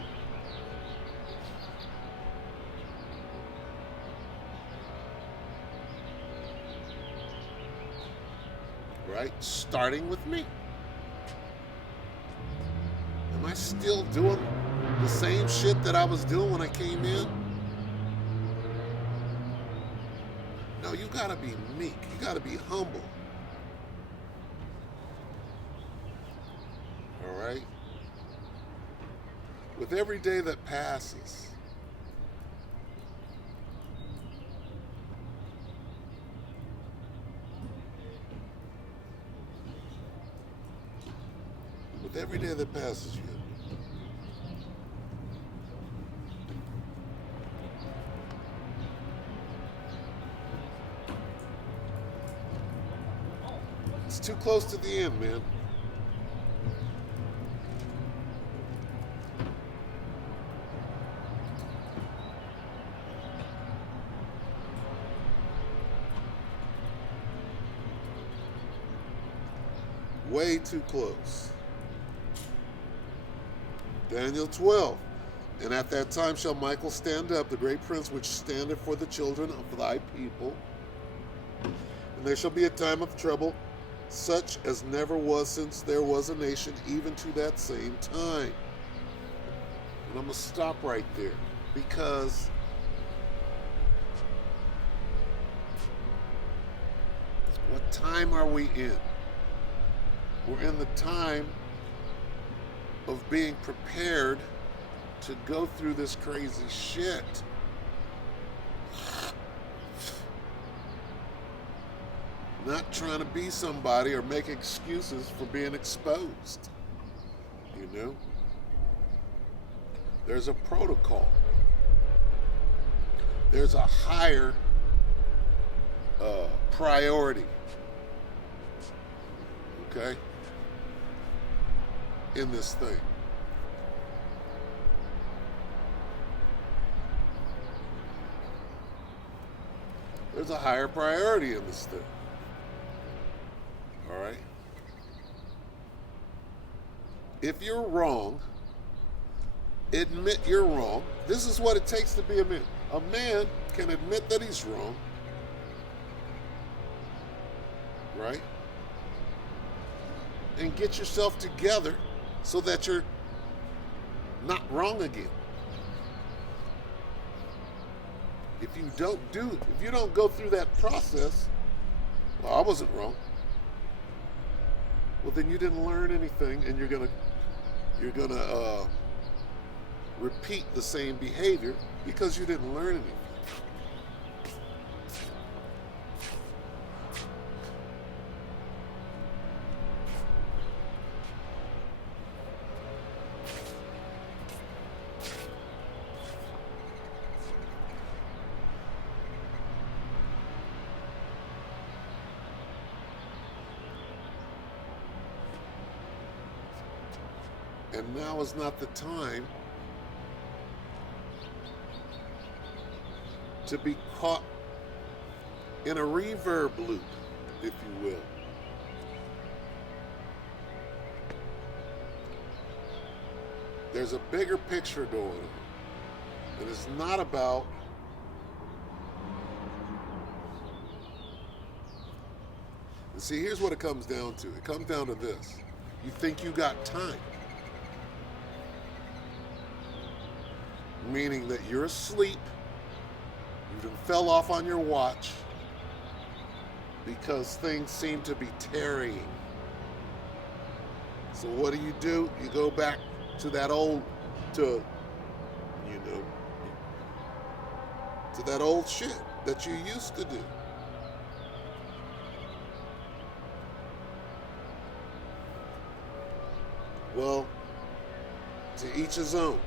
Right? Starting with me. Am I still doing the same shit that I was doing when I came in? No, you gotta be meek. You gotta be humble. All right? With every day that passes, every day that passes you. It's too close to the end, man. Way too close. Daniel 12. And at that time shall Michael stand up, the great prince which standeth for the children of thy people. And there shall be a time of trouble, such as never was since there was a nation, even to that same time. And I'm going to stop right there, because what time are we in? We're in the time of being prepared to go through this crazy shit. Not trying to be somebody or make excuses for being exposed. You know? There's a protocol. There's a higher priority. Okay? in this thing. There's a higher priority in this thing. All right? If you're wrong, admit you're wrong. This is what it takes to be a man. A man can admit that he's wrong, right? And get yourself together so that you're not wrong again. If you don't go through that process, well, I wasn't wrong. Well, then you didn't learn anything, and you're gonna repeat the same behavior because you didn't learn anything. And now is not the time to be caught in a reverb loop, if you will. There's a bigger picture going on. And it's not about and see, here's what it comes down to. It comes down to this. You think you got time. Meaning that you're asleep, you done fell off on your watch because things seem to be tarrying. So what do? You go back to that old, to that old shit that you used to do. Well, to each his own.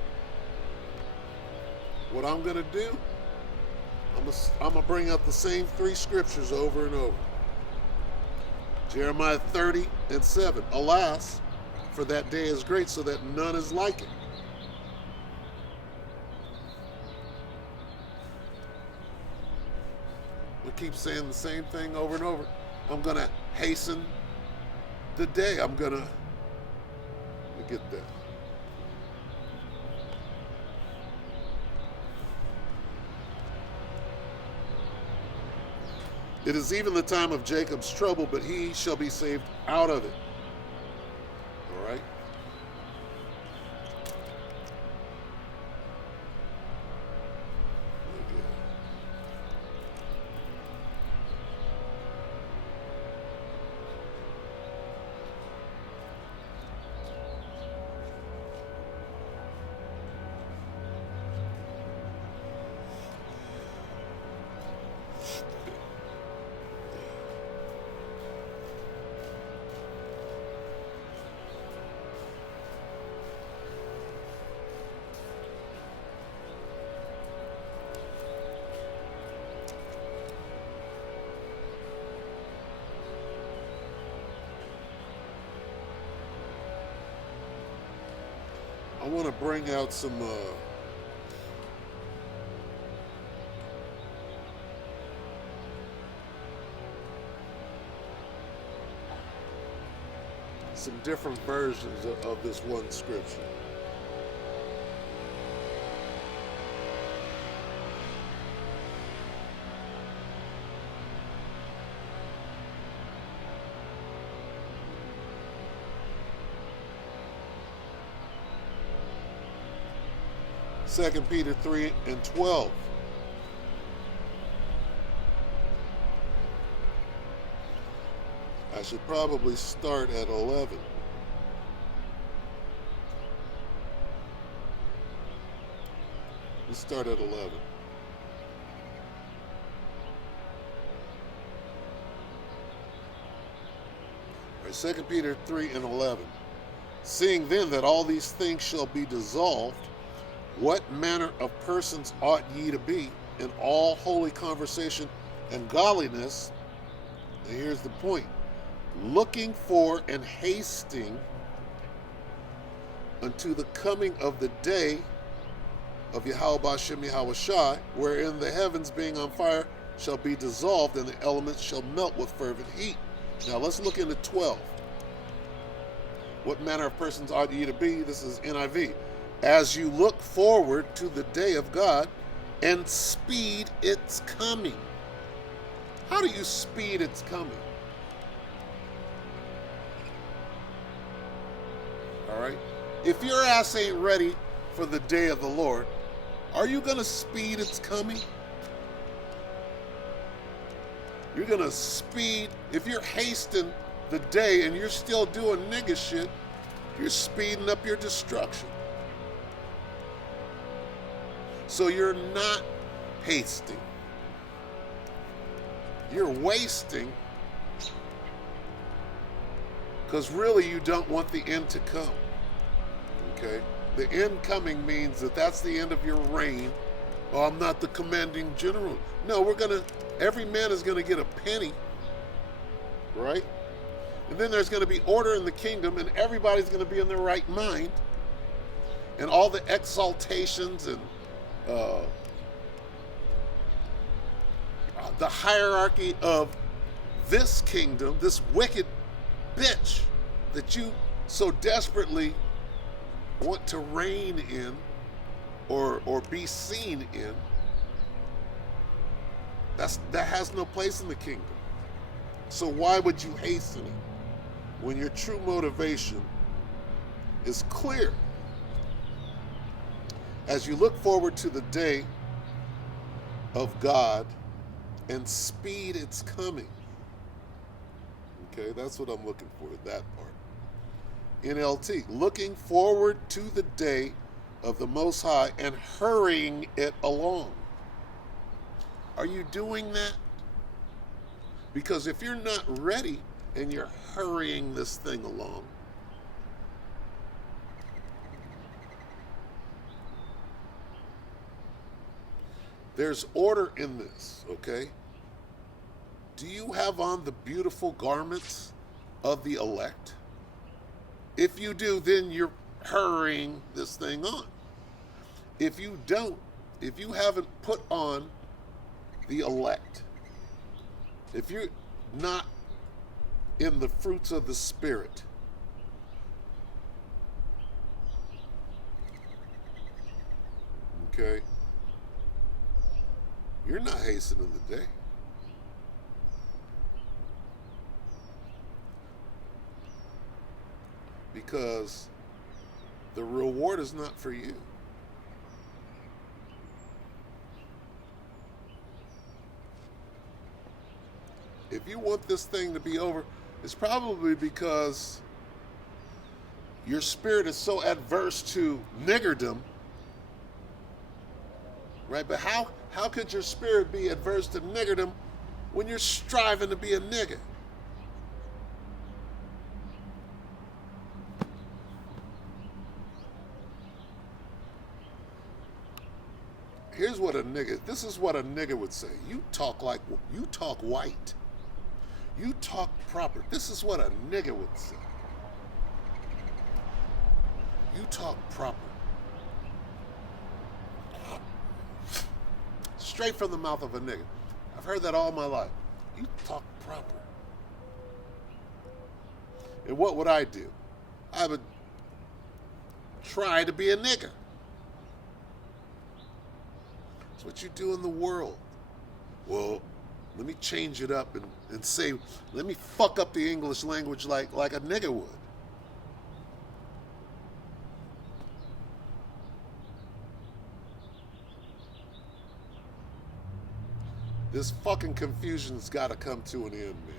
What I'm going to do, I'm going to bring up the same three scriptures over and over. Jeremiah 30:7. Alas, for that day is great, so that none is like it. We keep saying the same thing over and over. I'm going to hasten the day. Let me get that. It is even the time of Jacob's trouble, but he shall be saved out of it. All right? I want to bring out some different versions of this one scripture. Second Peter 3:12. I should probably start at 11. Let's start at 11. All right, 2 Peter 3:11. Seeing then that all these things shall be dissolved, what manner of persons ought ye to be in all holy conversation and godliness? And here's the point. Looking for and hasting unto the coming of the day of Yahweh Bashem Yahweh Shai, wherein the heavens being on fire shall be dissolved, and the elements shall melt with fervent heat. Now let's look into 12. What manner of persons ought ye to be? This is NIV. As you look forward to the day of God and speed its coming. How do you speed its coming? All right? If your ass ain't ready for the day of the Lord, are you going to speed its coming? You're going to speed. If you're hasting the day and you're still doing nigga shit, you're speeding up your destruction. So you're not hasting. You're wasting, because really you don't want the end to come. Okay? The end coming means that that's the end of your reign. Oh, I'm not the commanding general. No, every man is going to get a penny, right? And then there's going to be order in the kingdom, and everybody's going to be in their right mind. And all the exaltations and the hierarchy of this kingdom, this wicked bitch that you so desperately want to reign in or be seen in, that has no place in the kingdom. So why would you hasten it when your true motivation is clear? As you look forward to the day of God and speed its coming. Okay, that's what I'm looking for, that part. NLT, looking forward to the day of the Most High and hurrying it along. Are you doing that? Because if you're not ready and you're hurrying this thing along, there's order in this, okay? Do you have on the beautiful garments of the elect? If you do, then you're hurrying this thing on. If you don't, if you haven't put on the elect, if you're not in the fruits of the Spirit, okay, you're not hastening the day. Because the reward is not for you. If you want this thing to be over, it's probably because your spirit is so adverse to niggerdom, right? But how could your spirit be adverse to niggerdom when you're striving to be a nigger? Here's what this is what a nigger would say. You talk white. You talk proper. This is what a nigger would say. You talk proper. Straight from the mouth of a nigger. I've heard that all my life. You talk proper. And what would I do? I would try to be a nigger. That's what you do in the world. Well, let me change it up and say, let me fuck up the English language like a nigger would. This fucking confusion's got to come to an end, man.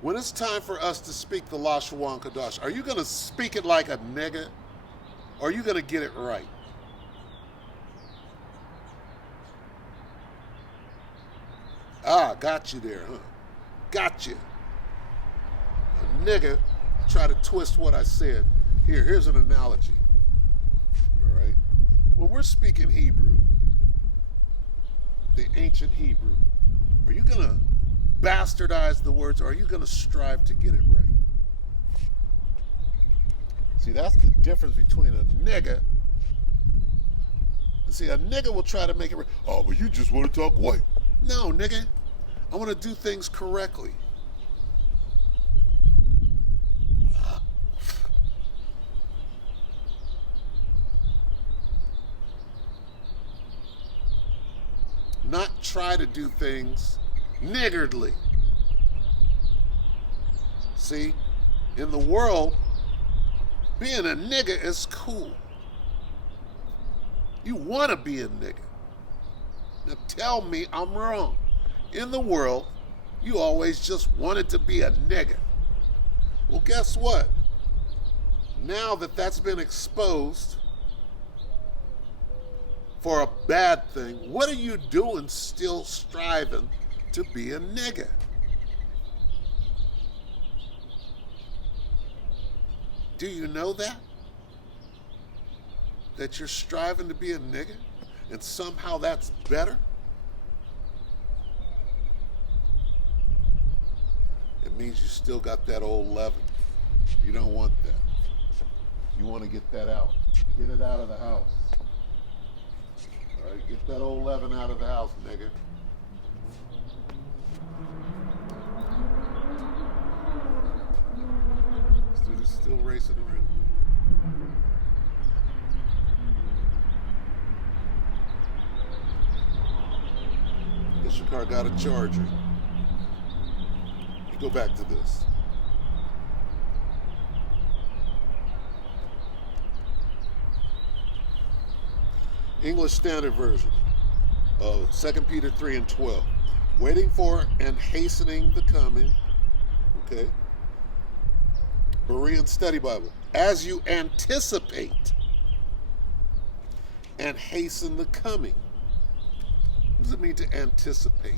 When it's time for us to speak the Lashawan Kadash, are you going to speak it like a nigga? Or are you going to get it right? Ah, got you there, huh? Got you. A nigga try to twist what I said. Here's an analogy. All right? When we're speaking Hebrew, the ancient Hebrew, are you going to bastardize the words, or are you going to strive to get it right? See, that's the difference between a nigga. See, a nigga will try to make it right. Oh, but you just want to talk white. No, nigga. I want to do things correctly. Not try to do things niggardly. See, in the world, being a nigga is cool. You want to be a nigga. Now tell me I'm wrong. In the world, you always just wanted to be a nigga. Well, guess what? Now that that's been exposed for a bad thing, what are you doing still striving to be a nigga? Do you know that? That you're striving to be a nigga and somehow that's better? It means you still got that old leaven. You don't want that. You want to get that out. Get it out of the house. All right, get that old leaven out of the house, nigga. This dude is still racing around. Guess your car got a charger. Go back to this. English Standard Version of 2 Peter 3 and 12. Waiting for and hastening the coming. Okay. Berean Study Bible. As you anticipate and hasten the coming. What does it mean to anticipate?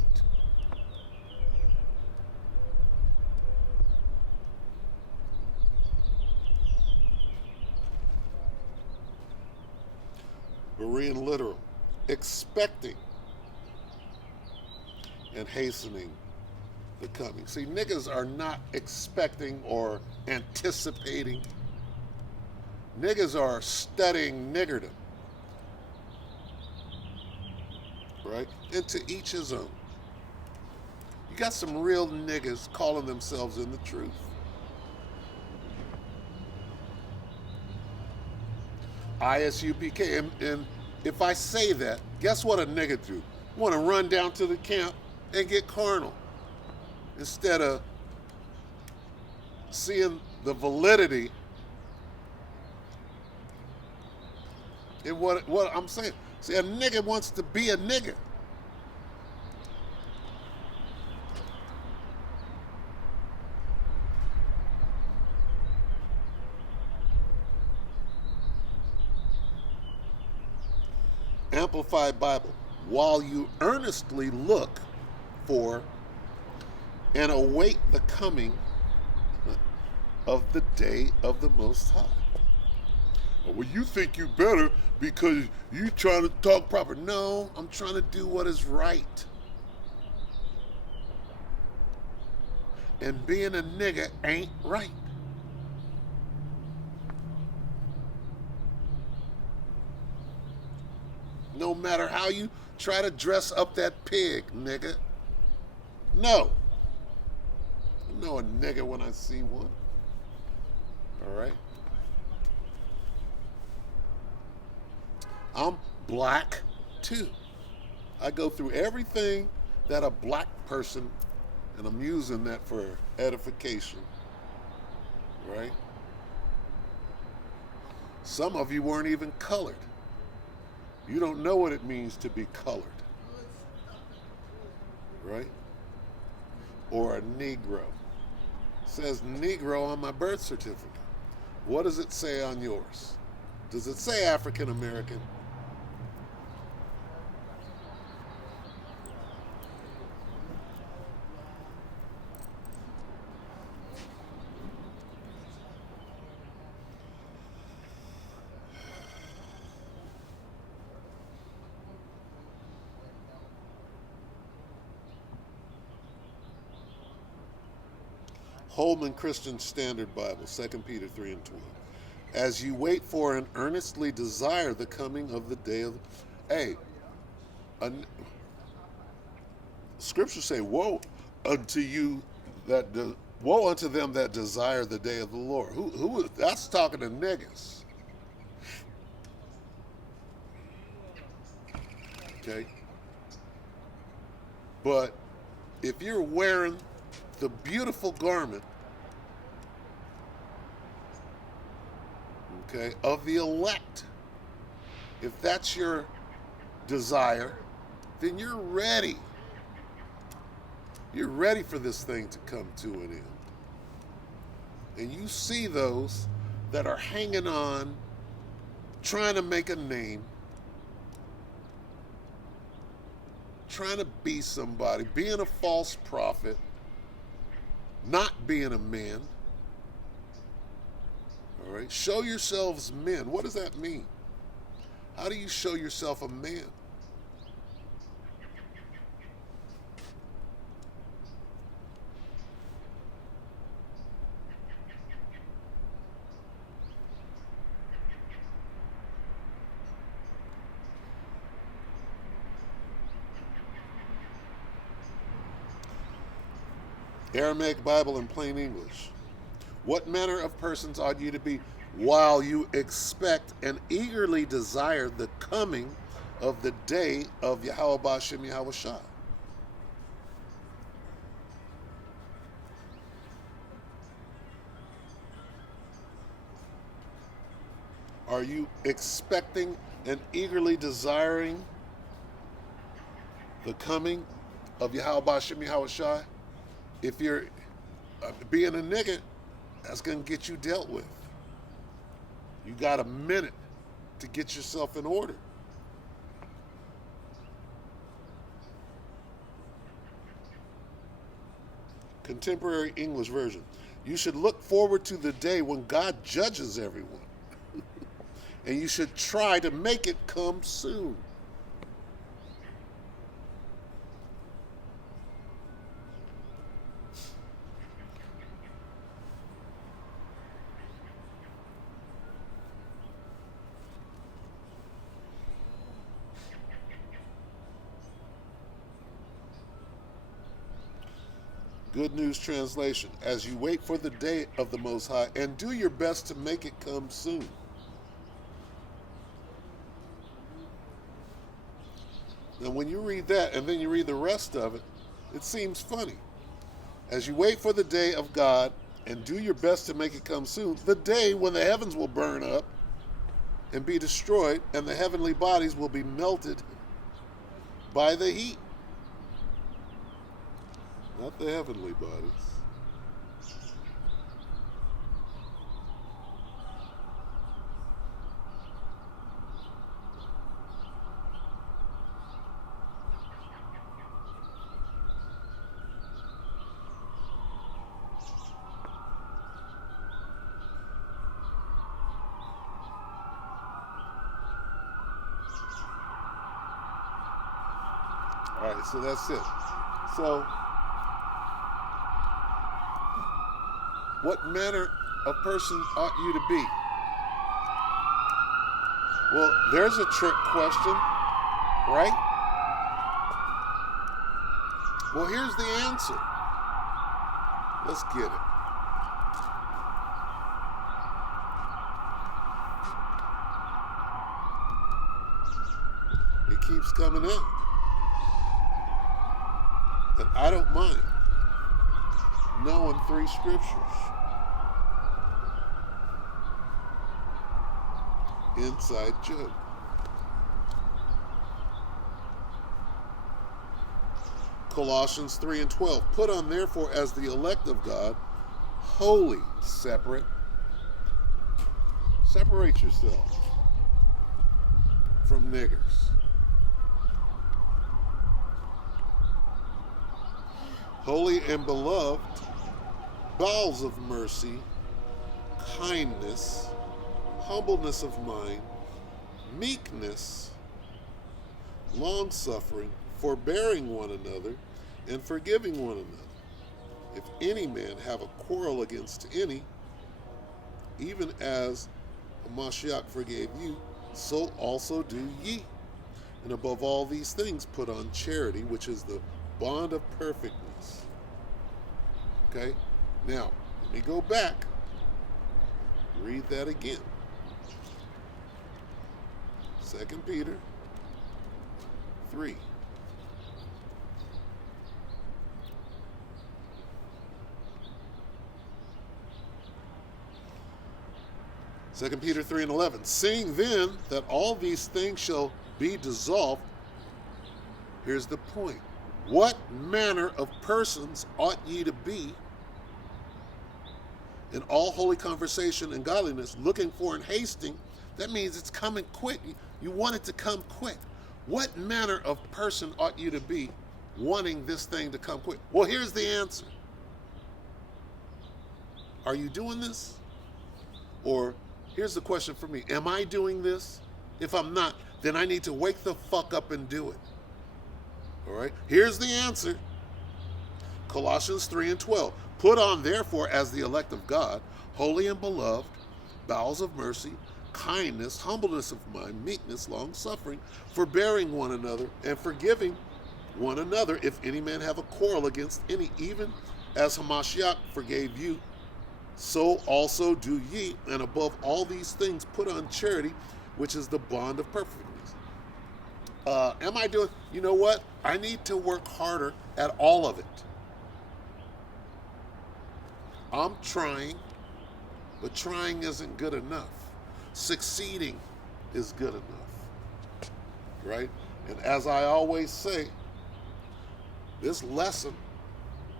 Berean literal, expecting and hastening the coming. See, niggas are not expecting or anticipating. Niggas are studying niggerdom. Right? And to each his own. You got some real niggas calling themselves in the truth. ISUPK. And if I say that, guess what a nigga do? Want to run down to the camp and get carnal instead of seeing the validity in what I'm saying. See, a nigga wants to be a nigga. Amplified Bible. While you earnestly look for and await the coming of the day of the Most High. Well, you think you better because you trying to talk proper. No, I'm trying to do what is right. And being a nigga ain't right. No matter how you try to dress up that pig, nigga. No. I know a nigga when I see one. All right? I'm black too. I go through everything that a black person, and I'm using that for edification, right? Some of you weren't even colored. You don't know what it means to be colored, right? Or a Negro. It says Negro on my birth certificate. What does it say on yours? Does it say African American? Holman Christian Standard Bible, 2 Peter 3 and 12. As you wait for and earnestly desire the coming of the day of... Hey, scriptures say, woe unto you woe unto them that desire the day of the Lord. That's talking to niggas. Okay? But if you're wearing the beautiful garment, okay, of the elect, if that's your desire, then you're ready. You're ready for this thing to come to an end. And you see those that are hanging on, trying to make a name, trying to be somebody, being a false prophet, not being a man. All right? Show yourselves men. What does that mean? How do you show yourself a man? Aramaic Bible in plain English. What manner of persons ought you to be while you expect and eagerly desire the coming of the day of Yahweh Ba'Shem Yahweh Shai? Are you expecting and eagerly desiring the coming of Yahweh Ba'Shem Yahweh Shai? If you're being a nigga, that's going to get you dealt with. You got a minute to get yourself in order. Contemporary English version. You should look forward to the day when God judges everyone. And you should try to make it come soon. Good News Translation. As you wait for the day of the Most High, and do your best to make it come soon. Now, when you read that and then you read the rest of it, it seems funny. As you wait for the day of God, and do your best to make it come soon, the day when the heavens will burn up and be destroyed, and the heavenly bodies will be melted by the heat. Not the heavenly bodies. All right, so that's it. So, what manner of person ought you to be? Well, there's a trick question, right? Well, here's the answer. Let's get it. It keeps coming out. And I don't mind knowing 3 scriptures inside joke. Colossians 3 and 12. Put on therefore as the elect of God, holy, separate. Separate yourself from niggers. Holy and beloved, bowels of mercy, kindness, humbleness of mind, meekness, long-suffering, forbearing one another, and forgiving one another. if any man have a quarrel against any, even as Mashiach forgave you, so also do ye. And above all these things, put on charity, which is the bond of perfectness. Okay? Now, let me go back. Read that again. 2 Peter 3. Second Peter 3 and 11. Seeing then that all these things shall be dissolved, here's the point. What manner of persons ought ye to be in all holy conversation and godliness, looking for and hasting? That means it's coming quick. You want it to come quick. What manner of person ought you to be wanting this thing to come quick? Well, here's the answer. Are you doing this? Or here's the question for me. Am I doing this? If I'm not, then I need to wake the fuck up and do it. All right? Here's the answer. Colossians 3 and 12. Put on, therefore, as the elect of God, holy and beloved, bowels of mercy, kindness, humbleness of mind, meekness, long-suffering, forbearing one another, and forgiving one another, if any man have a quarrel against any, even as Hamashiach forgave you, so also do ye. And above all these things, put on charity, which is the bond of perfectness. Am I doing? You know what? I need to work harder at all of it. I'm trying, but trying isn't good enough. Succeeding is good enough, right? And as I always say, this lesson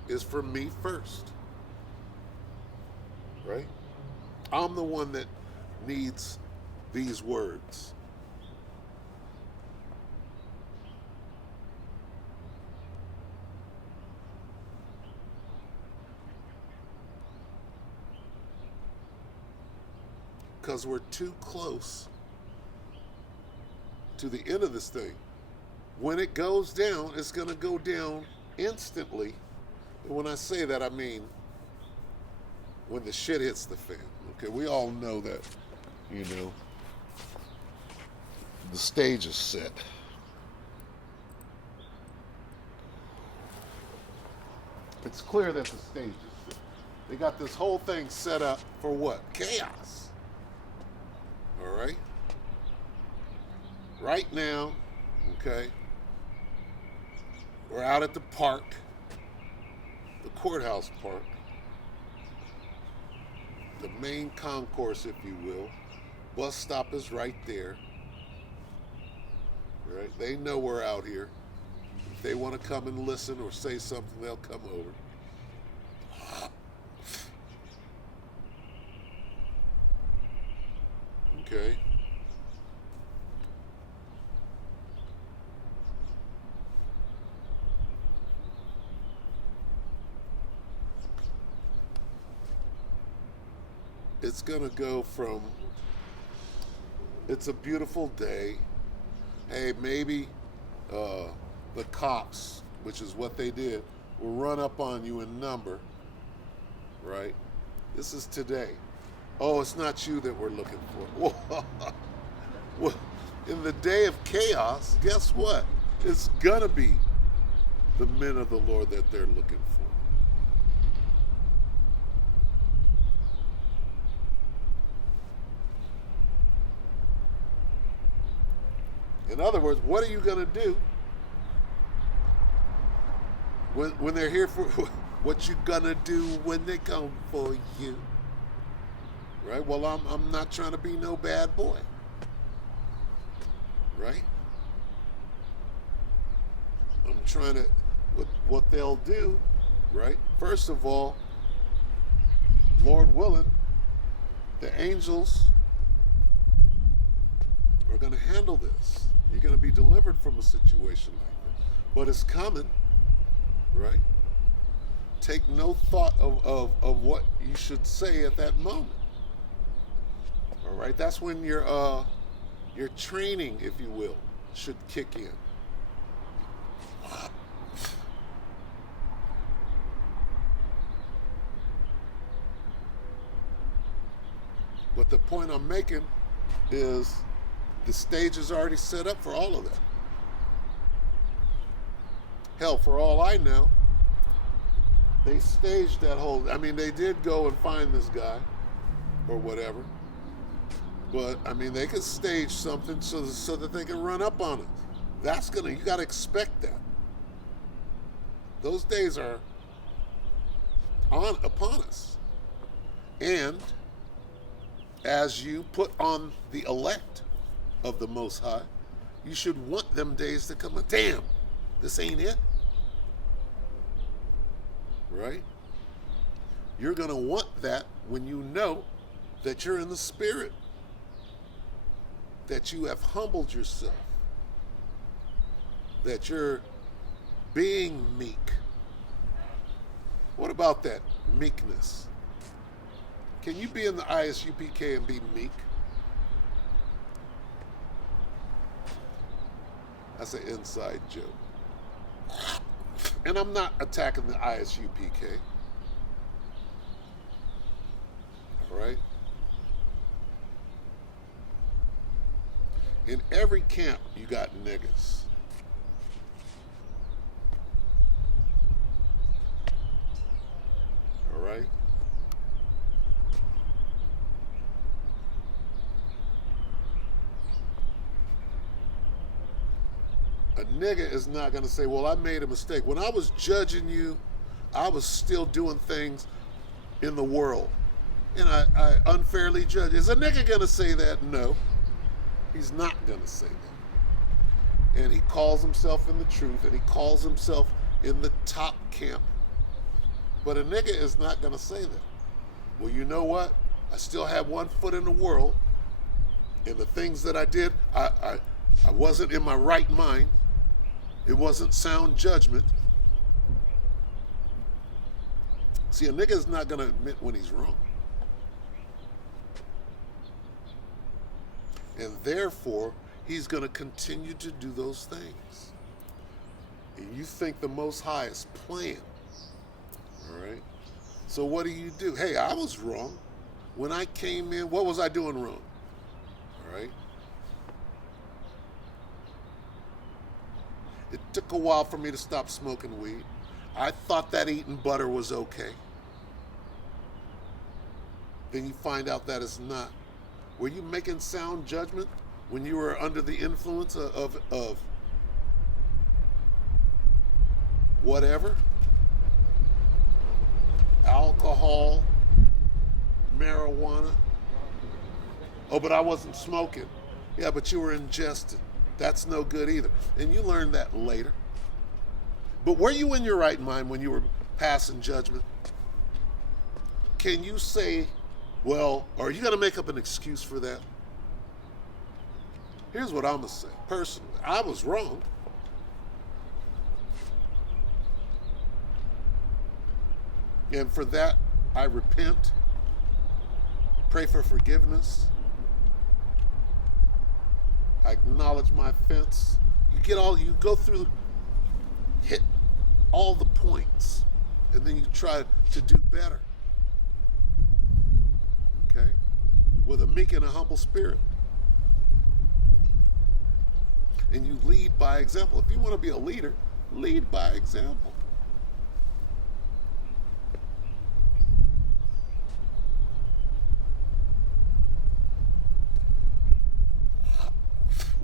is for me first, right? I'm the one that needs these words. Because we're too close to the end of this thing. When it goes down, it's going to go down instantly. And when I say that, I mean when the shit hits the fan. Okay, we all know that, you know, the stage is set. It's clear that the stage is set. They got this whole thing set up for what? Chaos. All right? Right now, okay, we're out at the park, the courthouse park, the main concourse, if you will. Bus stop is right there. Right? They know we're out here. If they want to come and listen or say something, they'll come over. Okay. It's going to go from, it's a beautiful day. Hey, maybe the cops, which is what they did, will run up on you in number, right? This is today. Oh, it's not you that we're looking for. Well, in the day of chaos, guess what? It's gonna be the men of the Lord that they're looking for. In other words, what are you gonna do when they're here for? What you gonna do when they come for you? Right? Well, I'm not trying to be no bad boy. Right? I'm trying to, what they'll do, right? First of all, Lord willing, the angels are going to handle this. You're going to be delivered from a situation like this. But it's coming, right? Take no thought of what you should say at that moment. All right, that's when your training, if you will, should kick in. But the point I'm making is the stage is already set up for all of that. Hell, for all I know, they staged that whole, I mean, they did go and find this guy or whatever. But, I mean, they could stage something so that they can run up on us. You got to expect that. Those days are upon us. And as you put on the elect of the Most High, you should want them days to come. Damn, this ain't it. Right? You're going to want that when you know that you're in the Spirit, that you have humbled yourself, that you're being meek. What about that meekness? Can you be in the ISUPK and be meek? That's an inside joke. And I'm not attacking the ISUPK. All right? In every camp, you got niggas. All right? A nigga is not going to say, well, I made a mistake. When I was judging you, I was still doing things in the world. And I unfairly judged. Is a nigga going to say that? No. He's not going to say that. And he calls himself in the truth, and he calls himself in the top camp. But a nigga is not going to say that. Well, you know what? I still have one foot in the world, and the things that I did, I wasn't in my right mind. It wasn't sound judgment. See, a nigga is not going to admit when he's wrong. And therefore, he's going to continue to do those things. And you think the Most High is playing. All right? So what do? Hey, I was wrong. When I came in, what was I doing wrong? All right? It took a while for me to stop smoking weed. I thought that eating butter was okay. Then you find out that it's not. Were you making sound judgment when you were under the influence of whatever? Alcohol, marijuana? Oh, but I wasn't smoking. Yeah, but you were ingesting. That's no good either. And you learned that later. But were you in your right mind when you were passing judgment? Can you say, well, are you going to make up an excuse for that? Here's what I'm going to say. Personally, I was wrong. And for that, I repent, pray for forgiveness. I acknowledge my offense. You go through, hit all the points, and then you try to do better. Okay? With a meek and a humble spirit. And you lead by example. If you want to be a leader, lead by example.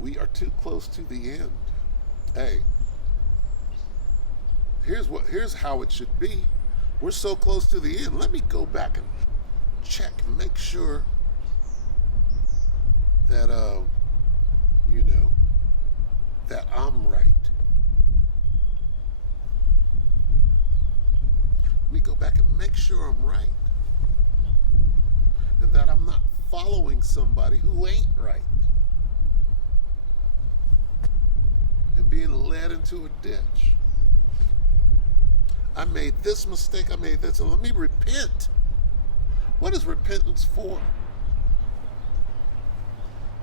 We are too close to the end. Hey, here's how it should be. We're so close to the end. Let me go back and check and make sure that that I'm right. Let me go back and make sure I'm right. And that I'm not following somebody who ain't right. And being led into a ditch. I made this mistake, I made that, so let me repent. What is repentance for?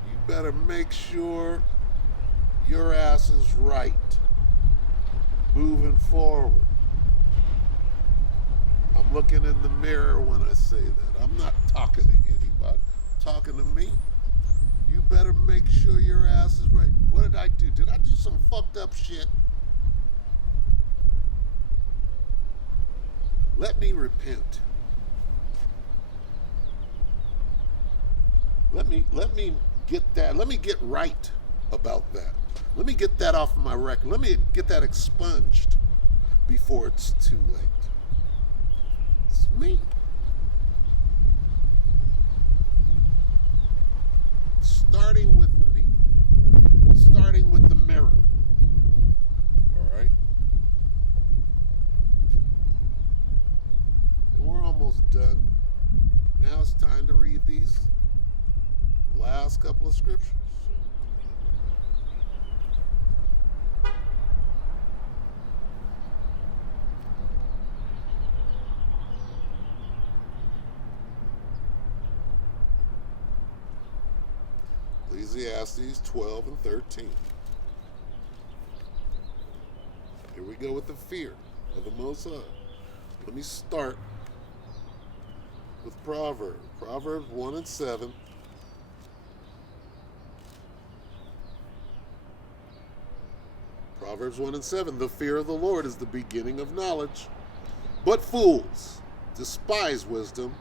You better make sure your ass is right. Moving forward. I'm looking in the mirror when I say that. I'm not talking to anybody. I'm talking to me, you better make sure your ass is right. What did I do? Did I do some fucked up shit? Let me repent. Let me get that. Let me get right about that. Let me get that off of my record. Let me get that expunged before it's too late. It's me. Starting with me. Starting with the mirror. All right? And we're almost done. Now it's time to read these last couple of scriptures. Ecclesiastes 12 and 13. Here we go with the fear of the Most High. Let me start with Proverbs. Proverbs 1 and 7. Proverbs 1 and 7. The fear of the Lord is the beginning of knowledge, but fools despise wisdom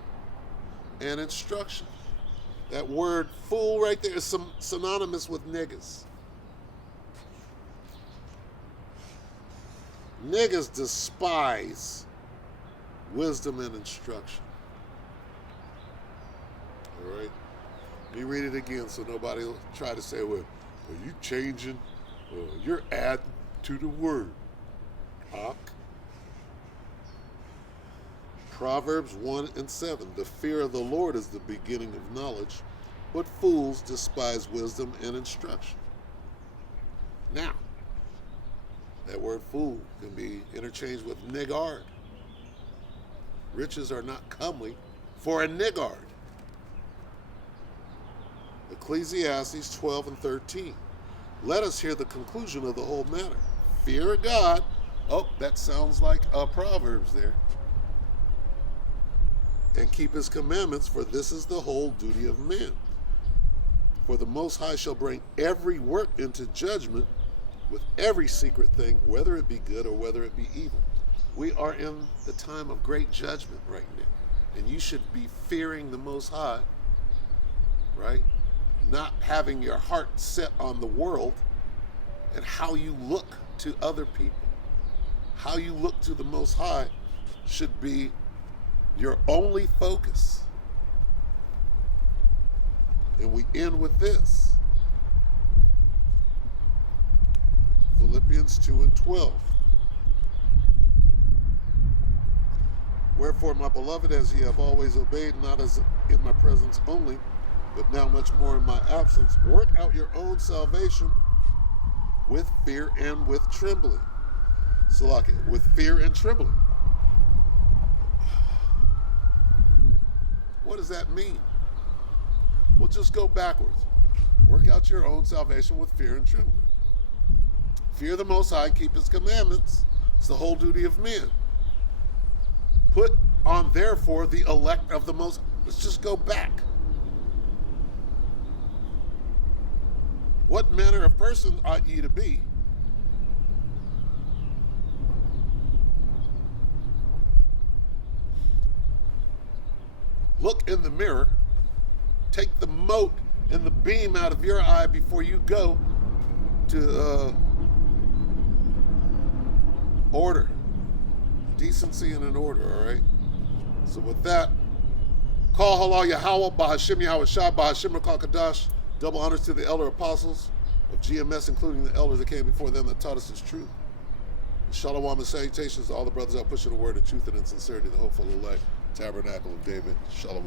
and instruction. That word fool right there is synonymous with niggas. Niggas despise wisdom and instruction. All right? Let me read it again so nobody will try to say, well, are you changing? You're adding to the word. Hawk. Proverbs 1 and 7. The fear of the Lord is the beginning of knowledge, but fools despise wisdom and instruction. Now, that word fool can be interchanged with niggard. Riches are not comely for a niggard. Ecclesiastes 12 and 13. Let us hear the conclusion of the whole matter. Fear of God. Oh, that sounds like Proverbs there. And keep his commandments, for this is the whole duty of men. For the Most High shall bring every work into judgment with every secret thing, whether it be good or whether it be evil. We are in the time of great judgment right now. And you should be fearing the Most High, right? Not having your heart set on the world and how you look to other people. How you look to the Most High should be your only focus. And we end with this. Philippians 2 and 12. Wherefore, my beloved, as ye have always obeyed, not as in my presence only, but now much more in my absence, work out your own salvation with fear and with trembling. Salakia, with fear and trembling. What does that mean? Well, just go backwards. Work out your own salvation with fear and trembling. Fear the Most High, keep his commandments. It's the whole duty of men. Put on, therefore, the elect of the Most High. Let's just go back. What manner of person ought ye to be? Look in the mirror, take the mote and the beam out of your eye before you go to order. Decency and an order, all right? So with that, call halal Yahweh, Bahashim Yahweh Shah, Bahashim Rakal Kadash, double honors to the elder apostles of GMS, including the elders that came before them that taught us his truth. Shalom and salutations to all the brothers out pushing the word of truth and in sincerity, the hopeful elect. Tabernacle of David. Shalom.